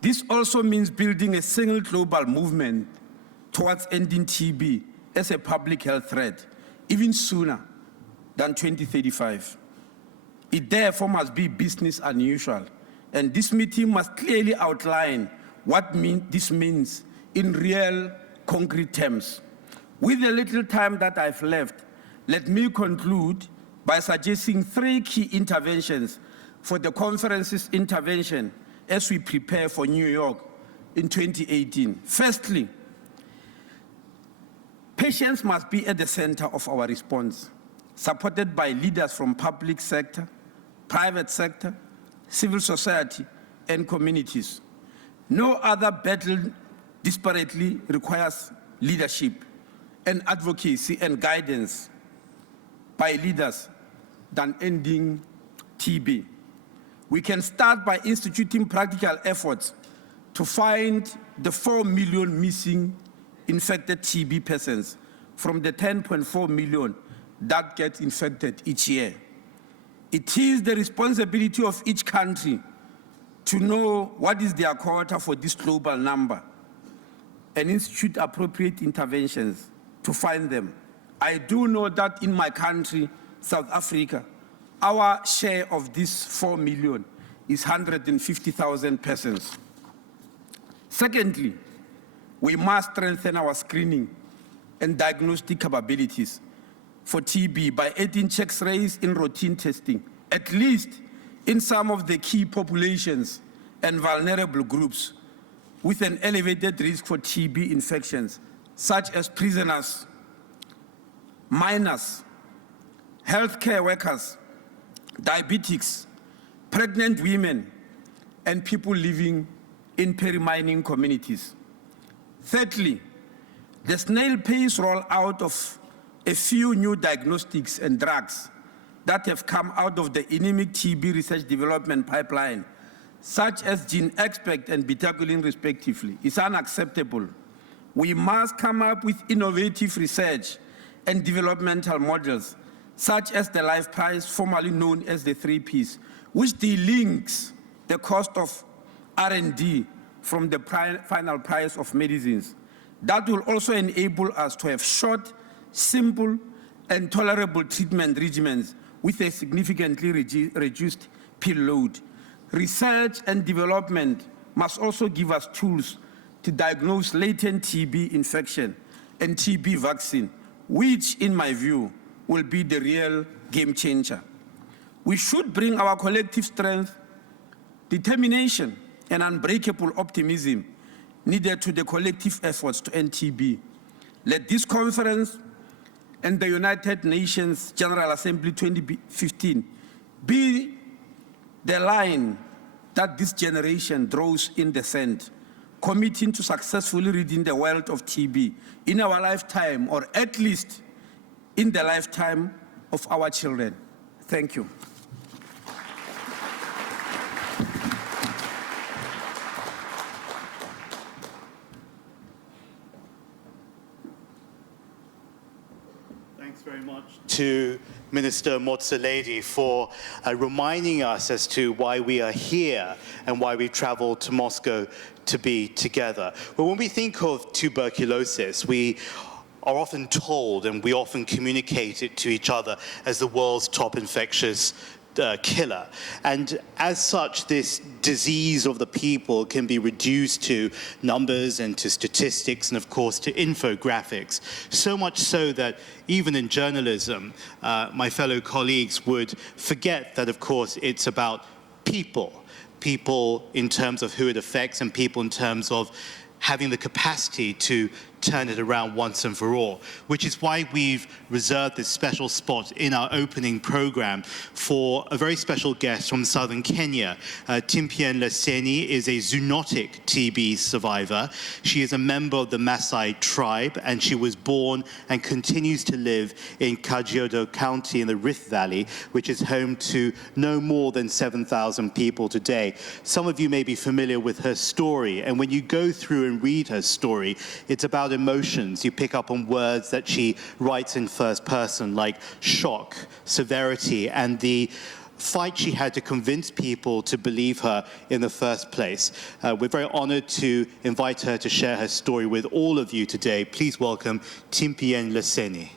This also means building a single global movement towards ending TB as a public health threat, even sooner than 2035. It therefore must be business unusual, and this meeting must clearly outline what this means in real, concrete terms. With the little time that I've left, let me conclude by suggesting 3 key interventions for the conference's intervention as we prepare for New York in 2018. Firstly, patients must be at the center of our response, supported by leaders from public sector, private sector, civil society, and communities. No other battle disparately requires leadership and advocacy and guidance by leaders than ending TB. We can start by instituting practical efforts to find the 4 million missing infected TB persons from the 10.4 million that get infected each year. It is the responsibility of each country to know what is their quota for this global number and institute appropriate interventions to find them. I do know that in my country, South Africa, our share of this 4 million is 150,000 persons. Secondly, we must strengthen our screening and diagnostic capabilities for TB by adding checks raised in routine testing, at least in some of the key populations and vulnerable groups with an elevated risk for TB infections, such as prisoners, minors, healthcare workers, diabetics, pregnant women, and people living in peri-mining communities. Thirdly, the snail pace rollout of a few new diagnostics and drugs that have come out of the endemic TB research development pipeline, such as GeneXpect and Betaquilin respectively, is unacceptable. We must come up with innovative research and developmental models, such as the Life Prize, formerly known as the 3 Ps, which delinks the cost of R&D from the final price of medicines. That will also enable us to have short, simple, and tolerable treatment regimens with a significantly reduced pill load. Research and development must also give us tools to diagnose latent TB infection and TB vaccine, which, in my view, will be the real game changer. We should bring our collective strength, determination, and unbreakable optimism needed to the collective efforts to end TB. Let this conference and the United Nations General Assembly 2015 be the line that this generation draws in the sand, committing to successfully ridding the world of TB in our lifetime, or at least in the lifetime of our children. Thank you. Thanks very much to Minister Motsoaledi for reminding us as to why we are here and why we traveled to Moscow to be together. But when we think of tuberculosis, we are often told and we often communicate it to each other as the world's top infectious killer. And as such, this disease of the people can be reduced to numbers and to statistics and, of course, to infographics. So much so that even in journalism, my fellow colleagues would forget that, of course, it's about people. People in terms of who it affects and people in terms of having the capacity to turn it around once and for all, which is why we've reserved this special spot in our opening program for a very special guest from southern Kenya. Timpiyan Leseni is a zoonotic TB survivor. She is a member of the Maasai tribe, and she was born and continues to live in Kajiado County in the Rift Valley, which is home to no more than 7,000 people today. Some of you may be familiar with her story, and when you go through and read her story, it's about emotions. You pick up on words that she writes in first person, like shock, severity, and the fight she had to convince people to believe her in the first place. We're very honored to invite her to share her story with all of you today. Please welcome Timpiyan Leseni.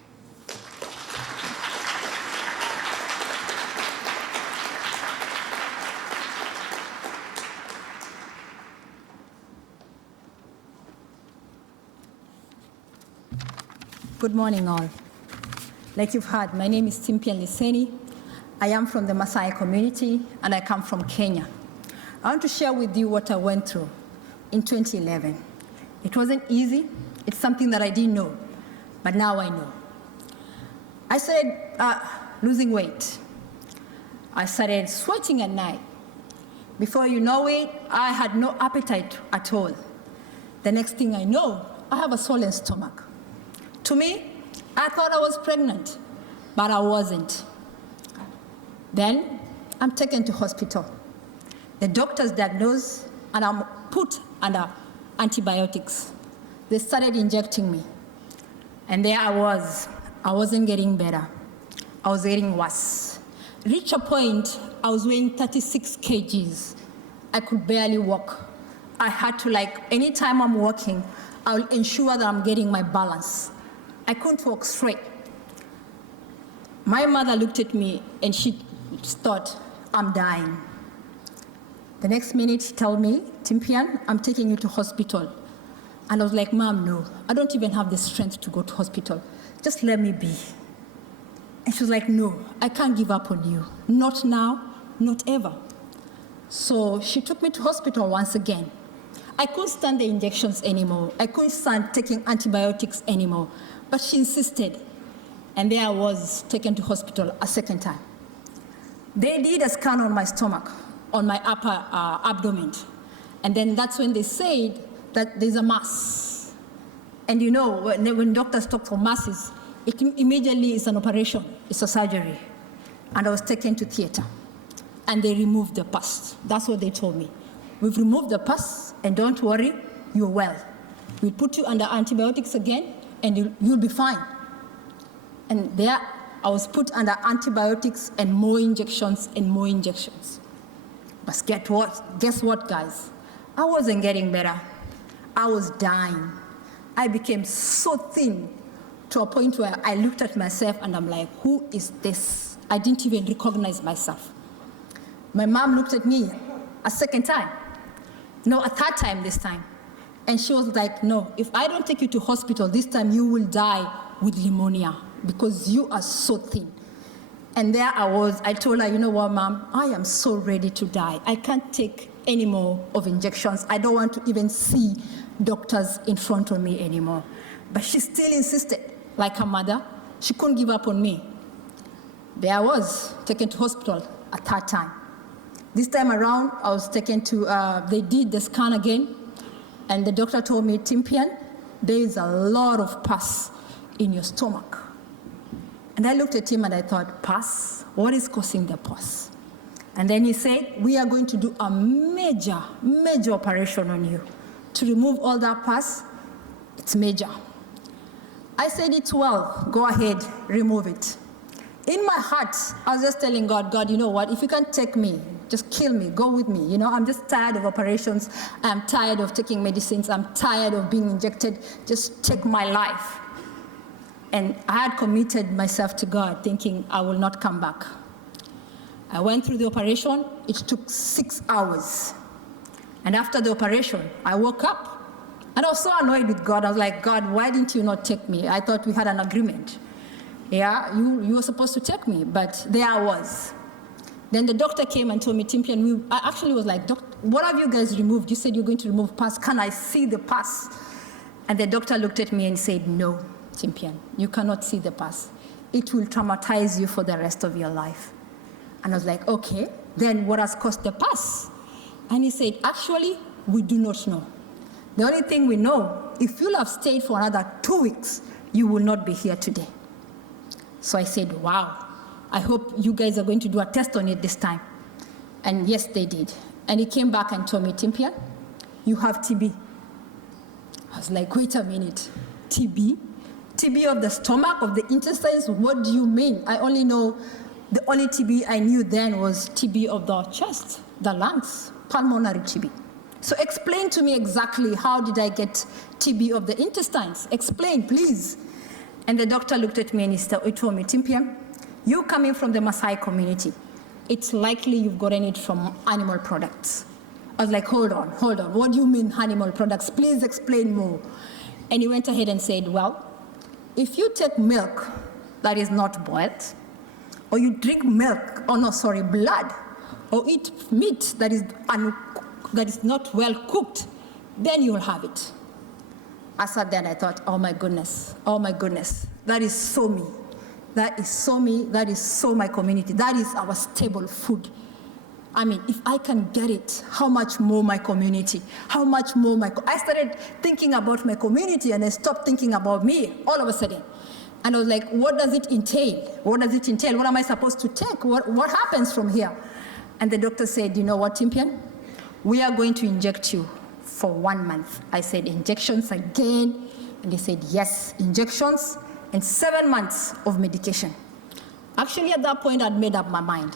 Good morning, all. Like you've heard, my name is Timpiyan Leseni. I am from the Maasai community, and I come from Kenya. I want to share with you what I went through in 2011. It wasn't easy. It's something that I didn't know, but now I know. I started losing weight. I started sweating at night. Before you know it, I had no appetite at all. The next thing I know, I have a swollen stomach. To me, I thought I was pregnant, but I wasn't. Then I'm taken to hospital. The doctors diagnose, and I'm put under antibiotics. They started injecting me. And there I was. I wasn't getting better. I was getting worse. Reached a point, I was weighing 36 kgs. I could barely walk. I had to, anytime I'm walking, I'll ensure that I'm getting my balance. I couldn't walk straight. My mother looked at me and she thought, I'm dying. The next minute she told me, Timpiyan, I'm taking you to hospital. And I was like, Mom, no, I don't even have the strength to go to hospital. Just let me be. And she was like, no, I can't give up on you. Not now, not ever. So she took me to hospital once again. I couldn't stand the injections anymore. I couldn't stand taking antibiotics anymore. But she insisted, and there I was taken to hospital a second time. They did a scan on my stomach. on my upper abdomen. And then that's when they said that there's a mass. And you know, when doctors talk for masses, it immediately is an operation, it's a surgery. And I was taken to theater. And they removed the pus. That's what they told me. We've removed the pus, and don't worry, you're well. We'll put you under antibiotics again, and you'll be fine. And there, I was put under antibiotics and more injections and more injections. But guess what, guys? I wasn't getting better. I was dying. I became so thin to a point where I looked at myself and I'm like, who is this? I didn't even recognize myself. My mom looked at me a second time. No, a third time this time. And she was like, no, if I don't take you to hospital this time, you will die with pneumonia because you are so thin. And there I was, I told her, you know what, Mom, I am so ready to die. I can't take any more of injections. I don't want to even see doctors in front of me anymore. But she still insisted, like her mother. She couldn't give up on me. There I was, taken to hospital a third time. This time around, I was taken to, they did the scan again, and the doctor told me, Timpiyan, there is a lot of pus in your stomach. And I looked at him and I thought, pus? What is causing the pus? And then he said, we are going to do a major, major operation on you. To remove all that pus, it's major. I said, it's well, go ahead, remove it. In my heart, I was just telling God, God, you know what, if you can't take me, just kill me, go with me. You know, I'm just tired of operations. I'm tired of taking medicines. I'm tired of being injected. Just take my life. And I had committed myself to God, thinking I will not come back. I went through the operation. It took 6 hours. And after the operation, I woke up. And I was so annoyed with God. I was like, God, why didn't you not take me? I thought we had an agreement. Yeah, you were supposed to take me, but there I was. Then the doctor came and told me, Timpiyan, I actually was like, what have you guys removed? You said you're going to remove pus. Can I see the pus? And the doctor looked at me and said, no, Timpiyan, you cannot see the pus. It will traumatize you for the rest of your life. And I was like, okay, then what has caused the pus? And he said, actually, we do not know. The only thing we know, if you'll have stayed for another 2 weeks, you will not be here today. So I said, wow. I hope you guys are going to do a test on it this time. And yes, they did. And he came back and told me, Timpiyan, you have TB. I was like, wait a minute, TB? TB of the stomach, of the intestines? What do you mean? I only know, the only TB I knew then was TB of the chest, the lungs, pulmonary TB. So explain to me exactly how did I get TB of the intestines? Explain, please. And the doctor looked at me and he told me, Timpiyan, you coming from the Maasai community, it's likely you've gotten it from animal products. I was like, hold on. What do you mean animal products? Please explain more. And he went ahead and said, well, if you take milk that is not boiled, or you drink blood, or eat meat that is not well cooked, then you'll have it. I sat there and I thought, oh my goodness, that is so me. That is so me, that is so my community. That is our staple food. I mean, if I can get it, how much more my community? How much more I started thinking about my community and I stopped thinking about me all of a sudden. And I was like, what does it entail? What does it entail? What am I supposed to take? What happens from here? And the doctor said, you know what, Timpiyan? We are going to inject you for 1 month. I said, injections again? And they said, yes, injections. And 7 months of medication. Actually, at that point, I'd made up my mind.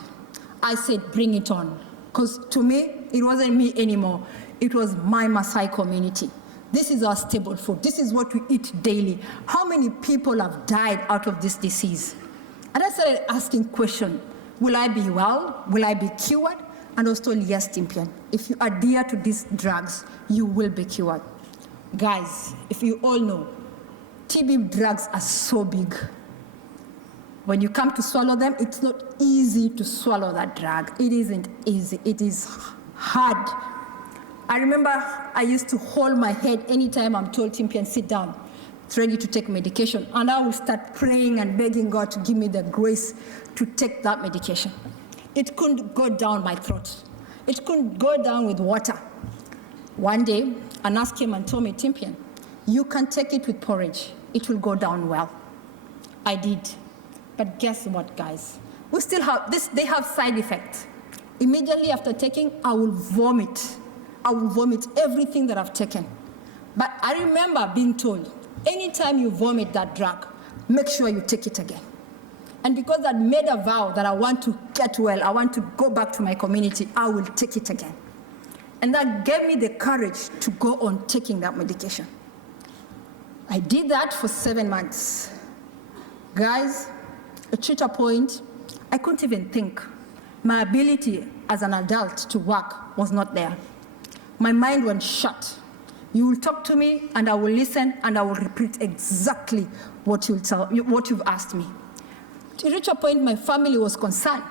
I said, bring it on. Because to me, it wasn't me anymore. It was my Maasai community. This is our staple food. This is what we eat daily. How many people have died out of this disease? And I started asking questions. Will I be well? Will I be cured? And I was told, yes, Timpiyan. If you adhere to these drugs, you will be cured. Guys, if you all know, TB drugs are so big. When you come to swallow them, it's not easy to swallow that drug. It isn't easy. It is hard. I remember I used to hold my head anytime I'm told, Timpiyan, sit down. It's ready to take medication. And I will start praying and begging God to give me the grace to take that medication. It couldn't go down my throat. It couldn't go down with water. One day, a nurse came and told me, Timpiyan, you can take it with porridge. It will go down well. I did. But guess what, guys? We still have this, they have side effects. Immediately after taking, I will vomit. I will vomit everything that I've taken. But I remember being told, anytime you vomit that drug, make sure you take it again. And because I made a vow that I want to get well, I want to go back to my community, I will take it again. And that gave me the courage to go on taking that medication. I did that for 7 months. Guys, at a point, I couldn't even think. My ability as an adult to work was not there. My mind went shut. You will talk to me, and I will listen, and I will repeat exactly what you've asked me. To reach a point, my family was concerned.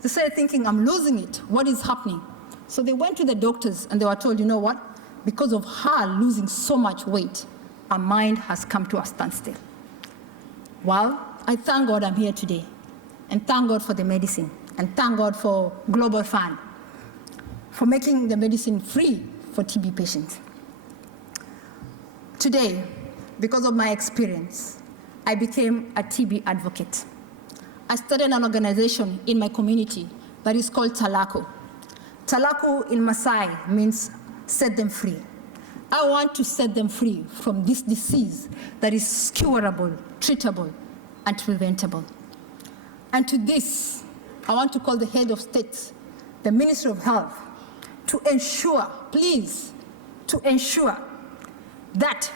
They started thinking, I'm losing it. What is happening? So they went to the doctors, and they were told, you know what? Because of her losing so much weight, her mind has come to a standstill. Well, I thank God I'm here today, and thank God for the medicine, and thank God for Global Fund, for making the medicine free for TB patients. Today, because of my experience, I became a TB advocate. I started an organization in my community that is called Talaku. Talaku in Maasai means set them free. I want to set them free from this disease that is curable, treatable, and preventable. And to this, I want to call the head of state, the Minister of Health, to ensure, please, to ensure that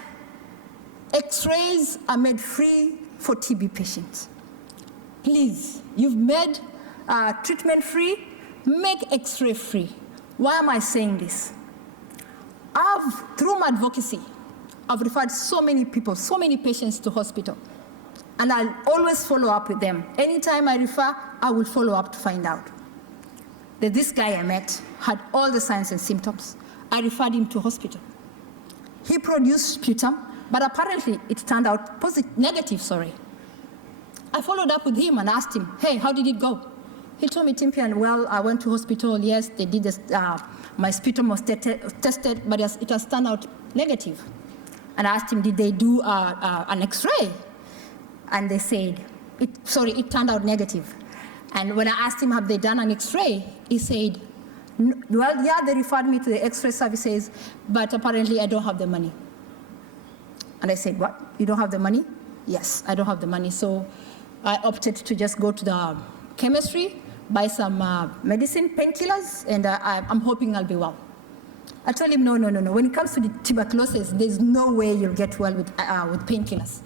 X-rays are made free for TB patients. Please, you've made treatment free, make X-ray free. Why am I saying this? Through my advocacy, I've referred so many people, so many patients to hospital, and I'll always follow up with them. Anytime I refer, I will follow up to find out. That this guy I met had all the signs and symptoms. I referred him to hospital. He produced sputum, but apparently it turned out negative. I followed up with him and asked him, hey, how did it go? He told me, Timpiyan, well, I went to hospital, yes, they did this, my sputum was tested, but it has turned out negative. And I asked him, did they do an X-ray? And they said, it turned out negative. And when I asked him, have they done an X-ray? He said, well, yeah, they referred me to the X-ray services, but apparently I don't have the money. And I said, what? You don't have the money? Yes, I don't have the money. So I opted to just go to the chemistry, buy some medicine, painkillers, and I'm hoping I'll be well. I told him, no. When it comes to the tuberculosis, there's no way you'll get well with painkillers.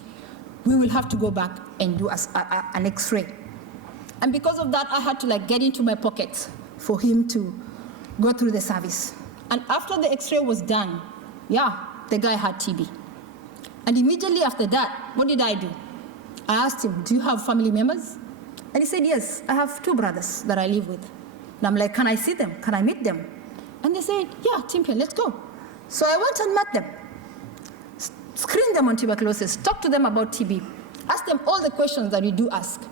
We will have to go back and do an X-ray. And because of that, I had to get into my pocket for him to go through the service. And after the X-ray was done, the guy had TB. And immediately after that, what did I do? I asked him, do you have family members? And he said, yes, I have 2 brothers that I live with. And I'm like, can I see them? Can I meet them? And they said, yeah, Timpiyan, let's go. So I went and met them, screened them on tuberculosis, talked to them about TB, asked them all the questions that you do ask.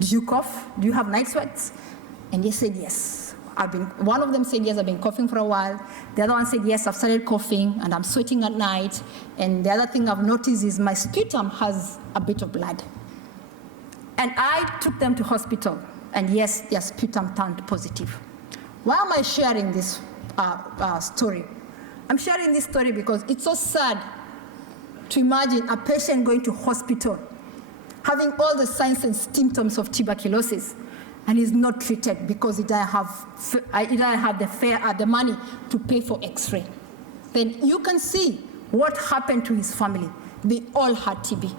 Do you cough? Do you have night sweats? And they said, yes. One of them said, yes, I've been coughing for a while. The other one said, yes, I've started coughing and I'm sweating at night. And the other thing I've noticed is my sputum has a bit of blood. And I took them to hospital, and yes, their sputum turned positive. Why am I sharing this story? I'm sharing this story because it's so sad to imagine a patient going to hospital, having all the signs and symptoms of tuberculosis, and is not treated because he doesn't have the money to pay for X-ray. Then you can see what happened to his family. They all had TB.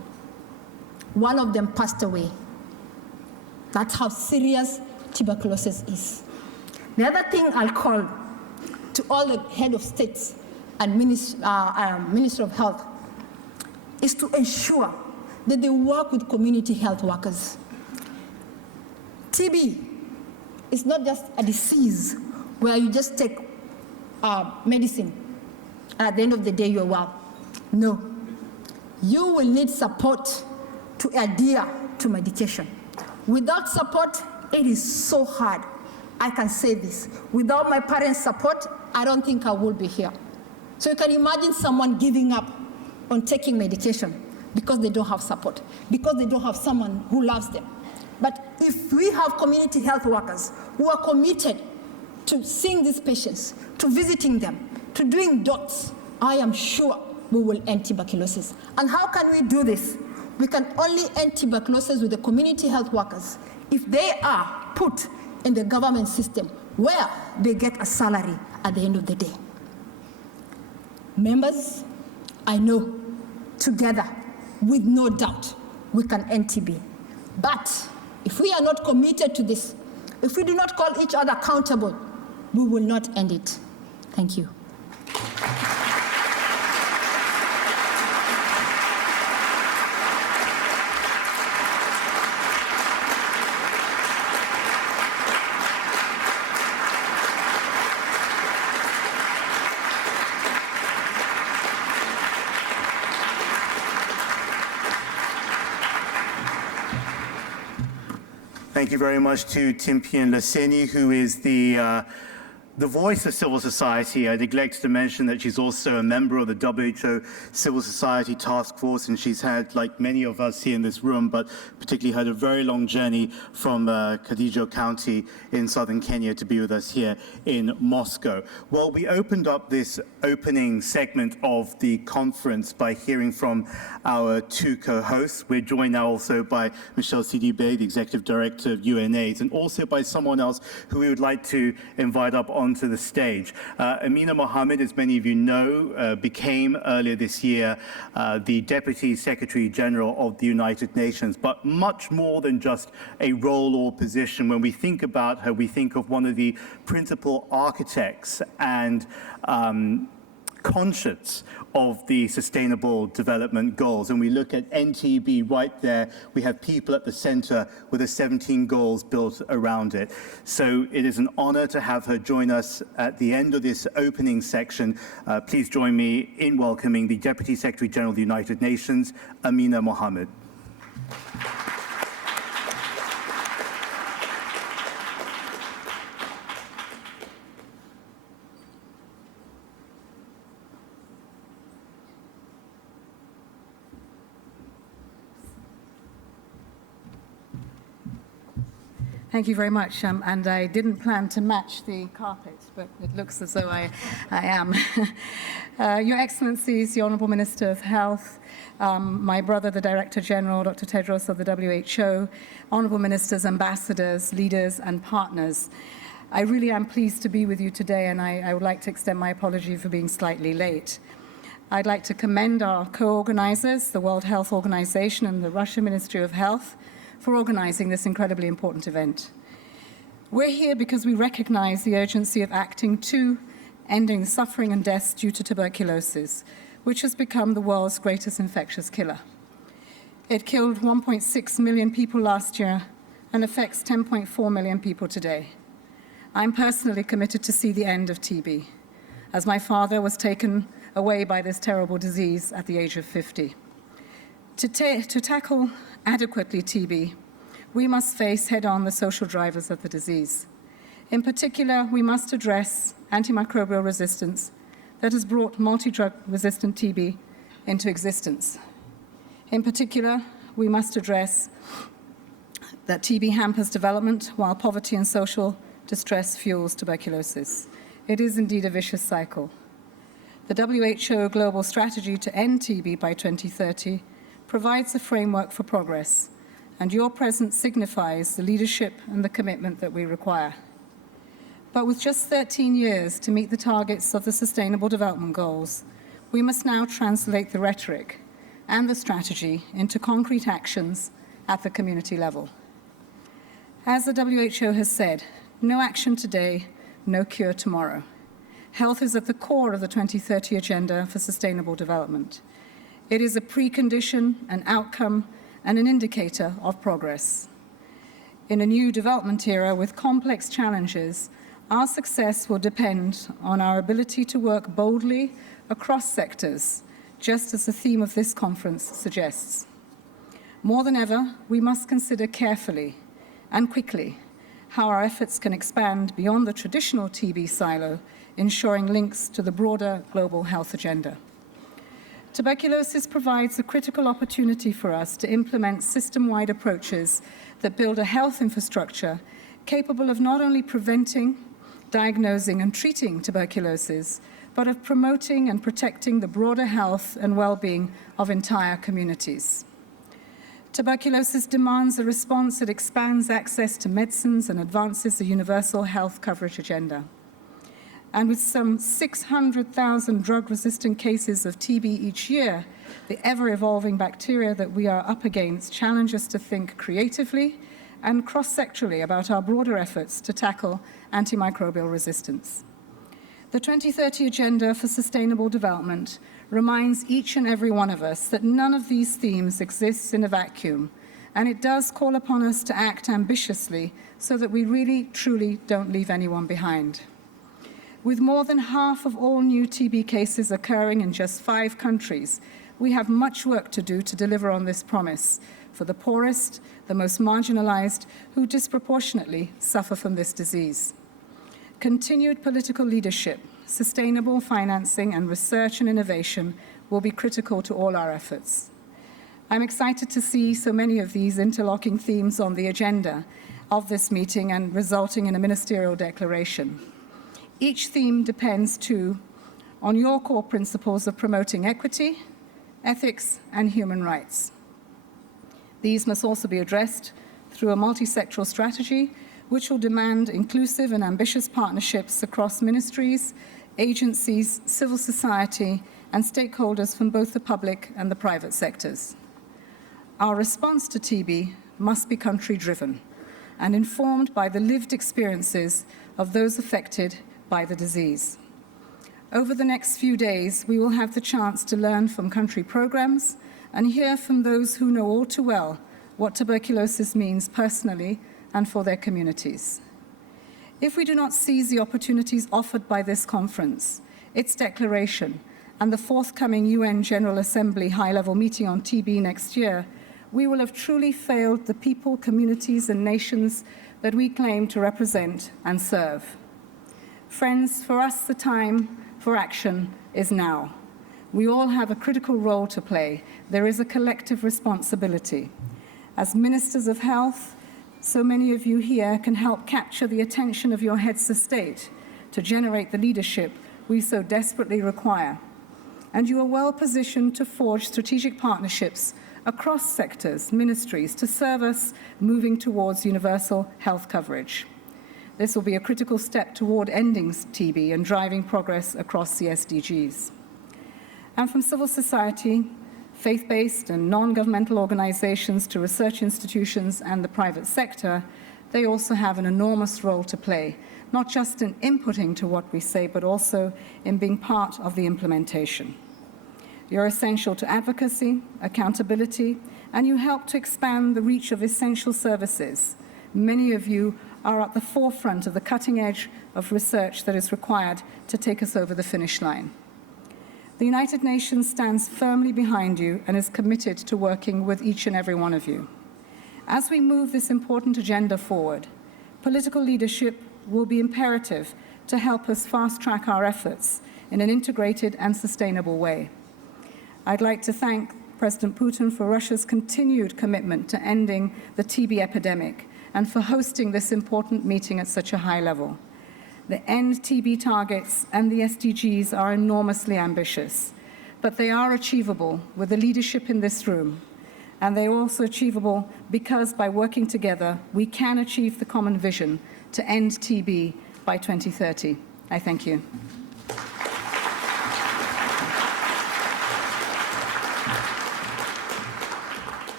One of them passed away. That's how serious tuberculosis is. The other thing I'll call to all the head of states and Minister of Health is to ensure that they work with community health workers. TB is not just a disease where you just take medicine and at the end of the day you're well. No. You will need support to adhere to medication. Without support, it is so hard. I can say this. Without my parents' support, I don't think I would be here. So you can imagine someone giving up on taking medication because they don't have support, because they don't have someone who loves them. But if we have community health workers who are committed to seeing these patients, to visiting them, to doing dots, I am sure we will end tuberculosis. And how can we do this? We can only end tuberculosis with the community health workers if they are put in the government system where they get a salary at the end of the day. Members, I know together, with no doubt, we can end TB. But if we are not committed to this, if we do not call each other accountable, we will not end it. Thank you. Thank you very much to Timpiyan Leseni, who is the voice of civil society. I neglected to mention that she's also a member of the WHO Civil Society Task Force, and she's had, like many of us here in this room, but particularly had a very long journey from Kajiado County in southern Kenya to be with us here in Moscow. Well, we opened up this opening segment of the conference by hearing from our two co-hosts. We're joined now also by Michelle Sidibe, the Executive Director of UNAIDS, and also by someone else who we would like to invite up onto the stage. Amina Mohammed, as many of you know, became earlier this year the Deputy Secretary General of the United Nations, but much more than just a role or position. When we think about her, we think of one of the principal architects and conscience of the Sustainable Development Goals. And we look at NTB right there, we have people at the center with the 17 goals built around it. So it is an honor to have her join us at the end of this opening section. Please join me in welcoming the Deputy Secretary General of the United Nations, Amina Mohammed. Thank you very much. And I didn't plan to match the carpet, but it looks as though I am. Your Excellencies, the Honourable Minister of Health, my brother, the Director General, Dr. Tedros of the WHO, Honourable Ministers, Ambassadors, leaders and partners. I really am pleased to be with you today, and I would like to extend my apology for being slightly late. I'd like to commend our co-organisers, the World Health Organization and the Russian Ministry of Health, for organizing this incredibly important event. We're here because we recognize the urgency of acting to ending the suffering and deaths due to tuberculosis, which has become the world's greatest infectious killer. It killed 1.6 million people last year and affects 10.4 million people today. I'm personally committed to see the end of TB, as my father was taken away by this terrible disease at the age of 50. To tackle adequately TB, we must face head-on the social drivers of the disease. In particular, we must address antimicrobial resistance that has brought multi-drug resistant TB into existence. In particular, we must address that TB hampers development while poverty and social distress fuels tuberculosis. It is indeed a vicious cycle. The WHO Global Strategy to End TB by 2030 provides a framework for progress, and your presence signifies the leadership and the commitment that we require. But with just 13 years to meet the targets of the Sustainable Development Goals, we must now translate the rhetoric and the strategy into concrete actions at the community level. As the WHO has said, no action today, no cure tomorrow. Health is at the core of the 2030 Agenda for Sustainable Development. It is a precondition, an outcome, and an indicator of progress. In a new development era with complex challenges, our success will depend on our ability to work boldly across sectors, just as the theme of this conference suggests. More than ever, we must consider carefully and quickly how our efforts can expand beyond the traditional TB silo, ensuring links to the broader global health agenda. Tuberculosis provides a critical opportunity for us to implement system-wide approaches that build a health infrastructure capable of not only preventing, diagnosing and treating tuberculosis, but of promoting and protecting the broader health and well-being of entire communities. Tuberculosis demands a response that expands access to medicines and advances the universal health coverage agenda. And with some 600,000 drug-resistant cases of TB each year, the ever-evolving bacteria that we are up against challenge us to think creatively and cross-sectorally about our broader efforts to tackle antimicrobial resistance. The 2030 Agenda for Sustainable Development reminds each and every one of us that none of these themes exists in a vacuum, and it does call upon us to act ambitiously so that we really, truly don't leave anyone behind. With more than half of all new TB cases occurring in just 5 countries, we have much work to do to deliver on this promise for the poorest, the most marginalized, who disproportionately suffer from this disease. Continued political leadership, sustainable financing, and research and innovation will be critical to all our efforts. I'm excited to see so many of these interlocking themes on the agenda of this meeting and resulting in a ministerial declaration. Each theme depends, too, on your core principles of promoting equity, ethics, and human rights. These must also be addressed through a multisectoral strategy, which will demand inclusive and ambitious partnerships across ministries, agencies, civil society, and stakeholders from both the public and the private sectors. Our response to TB must be country-driven and informed by the lived experiences of those affected by the disease. Over the next few days, we will have the chance to learn from country programs and hear from those who know all too well what tuberculosis means personally and for their communities. If we do not seize the opportunities offered by this conference, its declaration, and the forthcoming UN General Assembly high-level meeting on TB next year, we will have truly failed the people, communities, and nations that we claim to represent and serve. Friends, for us, the time for action is now. We all have a critical role to play. There is a collective responsibility. As ministers of health, so many of you here can help capture the attention of your heads of state to generate the leadership we so desperately require. And you are well positioned to forge strategic partnerships across sectors, ministries, to serve us moving towards universal health coverage. This will be a critical step toward ending TB and driving progress across the SDGs. And from civil society, faith-based and non-governmental organizations to research institutions and the private sector, they also have an enormous role to play, not just in inputting to what we say, but also in being part of the implementation. You're essential to advocacy, accountability, and you help to expand the reach of essential services. Many of you are at the forefront of the cutting edge of research that is required to take us over the finish line. The United Nations stands firmly behind you and is committed to working with each and every one of you. As we move this important agenda forward, political leadership will be imperative to help us fast-track our efforts in an integrated and sustainable way. I'd like to thank President Putin for Russia's continued commitment to ending the TB epidemic and for hosting this important meeting at such a high level. The End TB targets and the SDGs are enormously ambitious, but they are achievable with the leadership in this room. And they are also achievable because by working together, we can achieve the common vision to end TB by 2030. I thank you.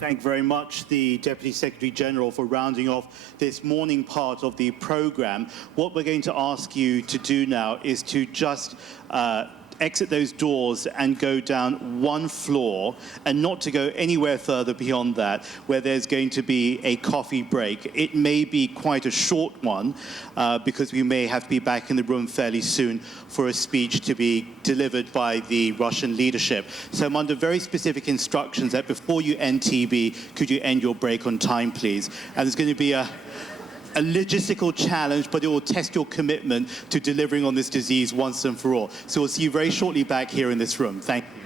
Thank you very much, the Deputy Secretary General, for rounding off this morning part of the program. What we're going to ask you to do now is to just exit those doors and go down one floor and not to go anywhere further beyond that, where there's going to be a coffee break. It may be quite a short one because we may have to be back in the room fairly soon for a speech to be delivered by the Russian leadership. So I'm under very specific instructions that before you end TB, could you end your break on time, please? And there's going to be a logistical challenge, but it will test your commitment to delivering on this disease once and for all. So we'll see you very shortly back here in this room. Thank you.